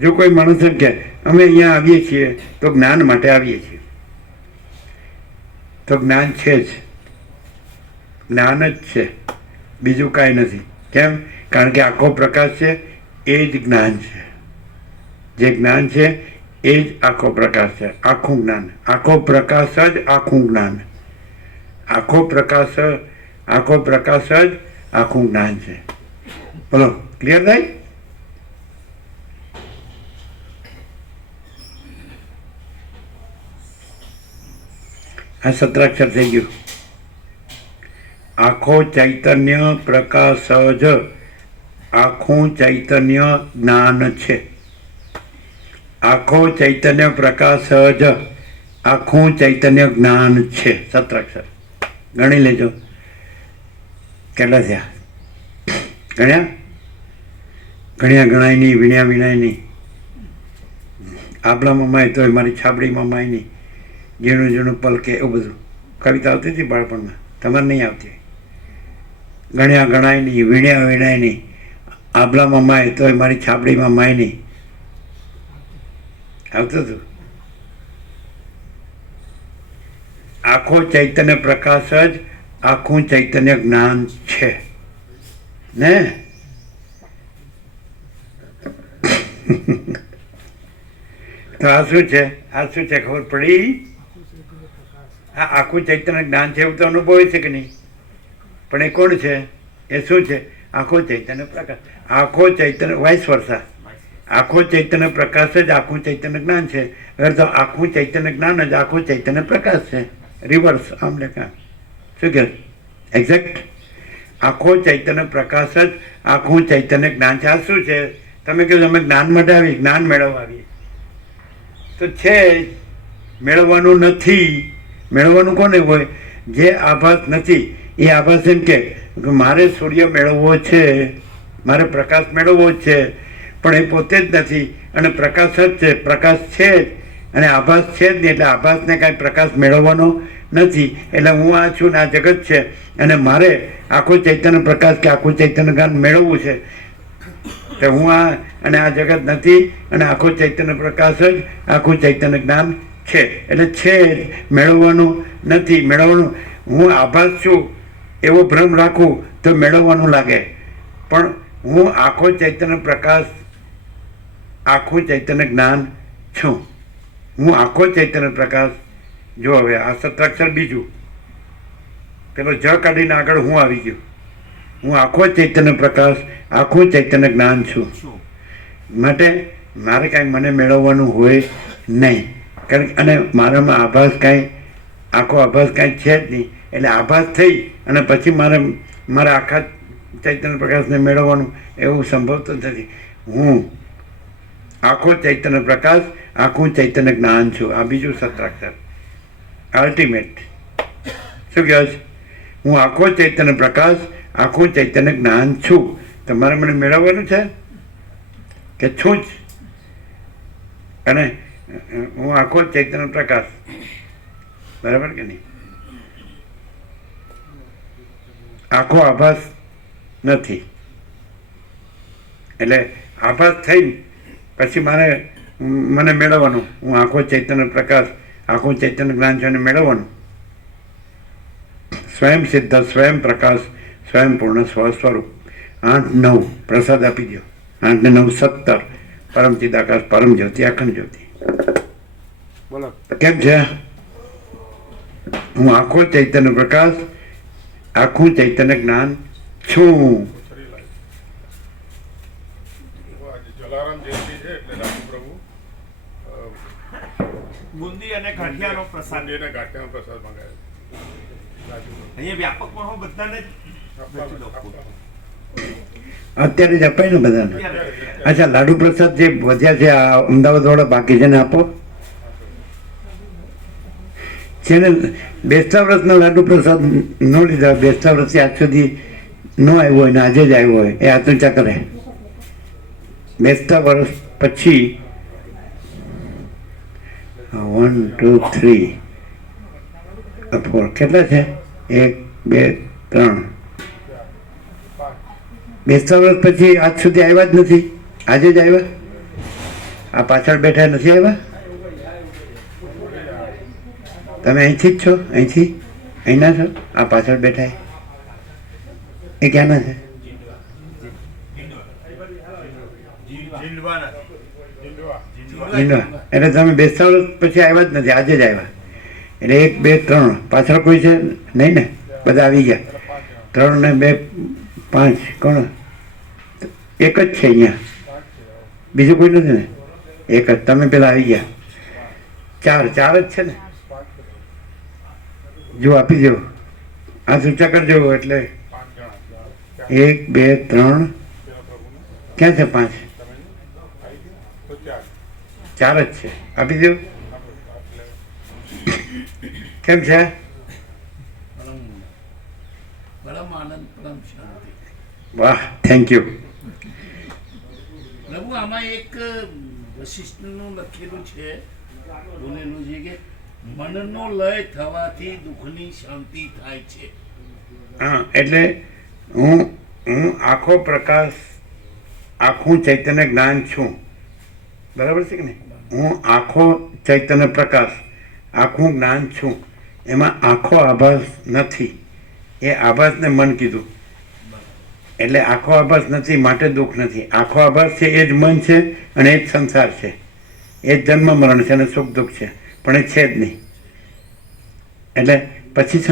જો કોઈ માણસ એમ કે અમે અહીંયા આવીએ છીએ તો જ્ઞાન માટે આવીએ છીએ, તો જ્ઞાન છે જ, જ્ઞાન જ છે, બીજું કાંઈ નથી. કેમ? કારણ કે આખો પ્રકાશ છે એ જ જ્ઞાન છે. જે જ્ઞાન છે એ જ આખો પ્રકાશ છે, આખું જ્ઞાન. આખો પ્રકાશ જ આખું જ્ઞાન. આખો પ્રકાશ જ આખું જ્ઞાન છે. બોલો, ક્લિયર થાય? આ સત્રાક્ષર થઈ ગયું. આખો ચૈતન્ય પ્રકાશ જ આખું ચૈતન્ય જ્ઞાન છે. આખો ચૈતન્ય પ્રકાશ જ આખું ચૈતન્ય જ્ઞાન છે. સત્રાક્ષર ગણી લેજો. કેટલા થયા? ગણ્યા? ગણાય નહીં, વીણ્યા વિણાય નહીં. આબલામાં માય તોય મારી છાબડીમાં માય નહીં. ઝીણું ઝીણું પલકે, એવું બધું કવિતા આવતી હતી બાળપણમાં. તમારે નહીં આવતી. ગણ્યા ગણાય નહીં, વીણ્યા વીણાય નહીં. આબલામાં માય તોય મારી છાબડીમાં માય નહીં. આવતું હતું. આખો ચૈતન્ય પ્રકાશ જ આખું ચૈતન્ય જ્ઞાન છે ને. તો આ શું છે? ખબર પડી? આ આખું ચૈતન્ય જ્ઞાન છે એવું તો અનુભવે છે કે નહીં? પણ એ કોણ છે? એ શું છે? આખો ચૈતન્ય પ્રકાશ. આખો ચૈતન્ય વાઇસ વર્ષા. આખો ચૈતન્ય પ્રકાશ જ આખું ચૈતન્ય જ્ઞાન છે. અગર તો આખું ચૈતન્ય જ્ઞાન જ આખું ચૈતન્ય પ્રકાશ છે. રિવર્સ આમ લેખા. શું કહે? એક્ઝેક્ટ. આખો ચૈતન્ય પ્રકાશ જ આખું ચૈતન્ય જ્ઞાન છે. આ શું છે? તમે કહો અમે જ્ઞાન માટે આવી, જ્ઞાન મેળવવા આવીએ તો છે, મેળવવાનું નથી. મેળવવાનું કોને હોય? જે આભાસ નથી એ આભાસ એમ કે મારે સૂર્ય મેળવવો છે, મારે પ્રકાશ મેળવવો છે, પણ એ પોતે જ નથી. અને પ્રકાશ જ છે, પ્રકાશ છે જ અને આભાસ છે જ નહીં. એટલે આભાસને કાંઈ પ્રકાશ મેળવવાનો નથી. એટલે હું આ છું ને આ જગત છે અને મારે આખું ચૈતન્ય પ્રકાશ કે આખું ચૈતન્ય જ્ઞાન મેળવવું છે. તો હું આ અને આ જગત નથી અને આખું ચૈતન્ય પ્રકાશ જ આખું ચૈતન્ય જ્ઞાન છે. એટલે છે જ, મેળવવાનું નથી. મેળવવાનું હું આભાસ છું એવો ભ્રમ રાખું તો મેળવવાનું લાગે, પણ હું આખો ચૈતન્ય પ્રકાશ આખું ચૈતન્ય જ્ઞાન છું. હું આખો ચૈતન્ય પ્રકાશ. જો હવે આ સત્રાક્ષર બીજું, પેલો જ કાઢીને આગળ હું આવી ગયું. હું આખો ચૈતન્ય પ્રકાશ આખું ચૈતન્ય જ્ઞાન છું. શું માટે મારે કાંઈ મને મેળવવાનું હોય નહીં. કારણ કે અને મારામાં આભાસ કાંઈ આખો આભાસ કાંઈ છે જ નહીં. એટલે આભાસ થઈ અને પછી મારા આખા ચૈતન્ય પ્રકાશને મેળવવાનું એવું સંભવતું જ નથી. હું આખો ચૈતન્ય પ્રકાશ આખું ચૈતન્ય જ્ઞાન છું. આ બીજું સત્રાક્ષર અલ્ટિમેટ. શું કહે છે? હું આખો ચૈતન્ય પ્રકાશ આખું ચૈતન્ય જ્ઞાન છું. તમારે મને મેળવવાનું છે કે છું જ? અને હું આખો ચૈતન્ય પ્રકાશ, બરાબર કે નહીં? આખો આભાસ નથી. એટલે આભાસ થઈ પછી મને મેળવવાનું. હું આખો ચૈતન્ય પ્રકાશ આખું ચૈતન્ય જ્ઞાન છે અને મેળવવાનું. સ્વયં સિદ્ધ, સ્વયં પ્રકાશ, સ્વયં પૂર્ણ સ્વસ્વરૂપ. 8, 9 પ્રસાદ આપી દો. 8 ને 9 17 પરમ ચિદાકાશ, પરમ જ્યોતિ, અખંડ જ્યોતિ. બોલો. કેમ છે? હું આખો ચૈતન્ય પ્રકાશ આખું ચૈતન્ય જ્ઞાન છું. જલારામ જયંતિ છે એટલે રાજુ પ્રભુ બુંદી અને ગાંઠિયાનો પ્રસાદ, એને ગાંઠિયાનો પ્રસાદ મંગાવ્યો. અહીંયા વ્યાપકમાં હું બધાને જ વેચી દઉં. અત્યારે જ અપાય ને બધાને. અચ્છા, લાડુ પ્રસાદ જે વધ્યા છે આ અમદાવાદ વાળા બાકી છે ને આપો. છે ને બેસતા વર્ષનો લાડુ પ્રસાદ ન લીધા, બેસતા વર્ષથી આજ સુધી ન આવ્યો હોય ને આજે જ આવ્યો હોય એ આતુંચા કરે. બેસતા વર્ષ પછી 1 2 3 4 કેટલા છે? 1 2 3 બેસતા વર્ષ પછી આજ સુધી આવ્યા જ નથી. આજે જ આવ્યા. આ પાછળ બેઠા નથી આવ્યા. તમે અહીંથી જ છો? અહીંના છો? આ પાછળ બેઠા એ ક્યાંના છે? જીંડવા. એટલે તમે બેસતા વર્ષ પછી આવ્યા જ નથી, આજે જ આવ્યા. એટલે 1 2 3 પાછળ કોઈ છે નહીં ને? બધા આવી ગયા. 3 ને 2 5 કોણ? એક જ છે અહીંયા, બીજું કોઈ નથી ને? એક જ. તમે પેલા આવી ગયા. 4 જ છે ને? જો આપી દો, આ સૂચા કરજો. એટલે 1 2 3 ક્યાં છે? 5 4 જ છે. આપી દો. કેમ છે? વાહ, થેન્ક યુ. પ્રભુ આમાં એક વશિષ્ઠનું લખેલું છે, બોલેલું છે કે મનનો લય થવાથી દુઃખની શાંતિ થાય છે. હા, એટલે હું આખો પ્રકાશ આખું ચૈતન્ય જ્ઞાન છું. બરાબર છે કે નહીં? હું આખો ચૈતન્ય પ્રકાશ આખું જ્ઞાન છું. એમાં આખો આભાસ નથી. એ આભાસને મન કીધું. એટલે આખો આભાસ નથી માટે દુઃખ નથી. આખો આભાસ છે એ જ મન છે અને એ જ સંસાર છે, એ જ જન્મ મરણ છે અને સુખ દુઃખ છે, પણ એ છે જ નહીં. એટલે પછી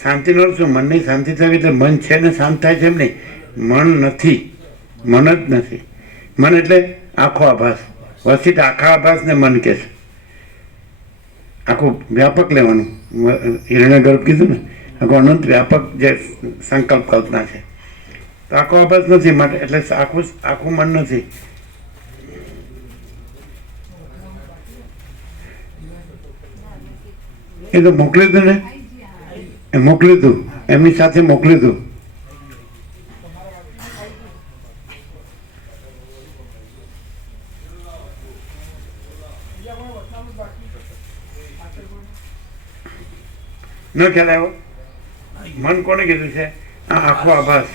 શાંતિનો અર્થ શું? મનની શાંતિ થવી એટલે મન છે ને શાંત થાય છે એમ નહીં. મન નથી, મન જ નથી. મન એટલે આખો આભાસ. વસિત આખા આભાસને મન કહે છે. આખું વ્યાપક લેવાનું. હિરણ્ય ગર્ભ કીધું ને, આખું અનંત વ્યાપક જે સંકલ્પ કલ્પના છે. તો આખો આભાસ નથી માટે એટલે આખું મન નથી. એ તો મોકલ્યું હતું ને, એ મોકલ્યું હતું, એમની સાથે મોકલ્યું હતું. ખ્યાલ આવ્યો? મન કોને કીધું છે? આ આખો આભાસ.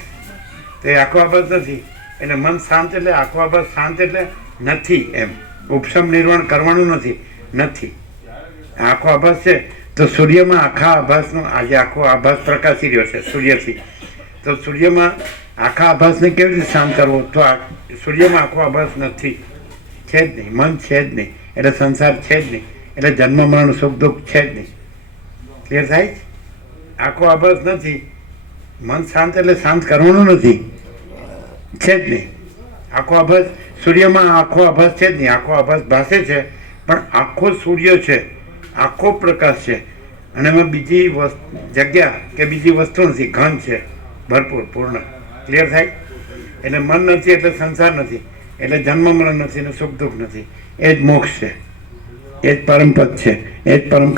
તો એ આખો આભાસ નથી. એટલે મન શાંત એટલે આખો આભાસ શાંત એટલે નથી એમ. ઉપશમ નિર્વાણ કરવાનું નથી. આખો આભાસ છે તો સૂર્યમાં આખા આભાસનો આજે આખો આભાસ પ્રકાશી રહ્યો છે સૂર્યથી. તો સૂર્યમાં આખા આભાસને કેવી રીતે શાંત કરવો? તો સૂર્યમાં આખો આભાસ નથી, છે જ નહીં. મન છે જ નહીં એટલે સંસાર છે જ નહીં. એટલે જન્મ મરણ સુખ દુઃખ છે જ નહીં. ક્લિયર થાય? આખો આભાસ નથી. મન શાંત એટલે શાંત કરવાનું નથી, છે જ નહીં. આખો આભાસ સૂર્યમાં આખો આભાસ છે જ નહીં. આખો આભાસ ભાસે છે પણ આખો સૂર્ય છે, આખો પ્રકાશ છે અને એમાં બીજી જગ્યા કે બીજી વસ્તુ નથી, ઘન છે ભરપૂર પૂર્ણ. ક્લિયર થાય? એટલે મન નથી એટલે સંસાર નથી, એટલે જન્મ મરણ નથી ને સુખ દુઃખ નથી. એ જ મોક્ષ છે, એ જ પરમપદ છે, એ જ પરમ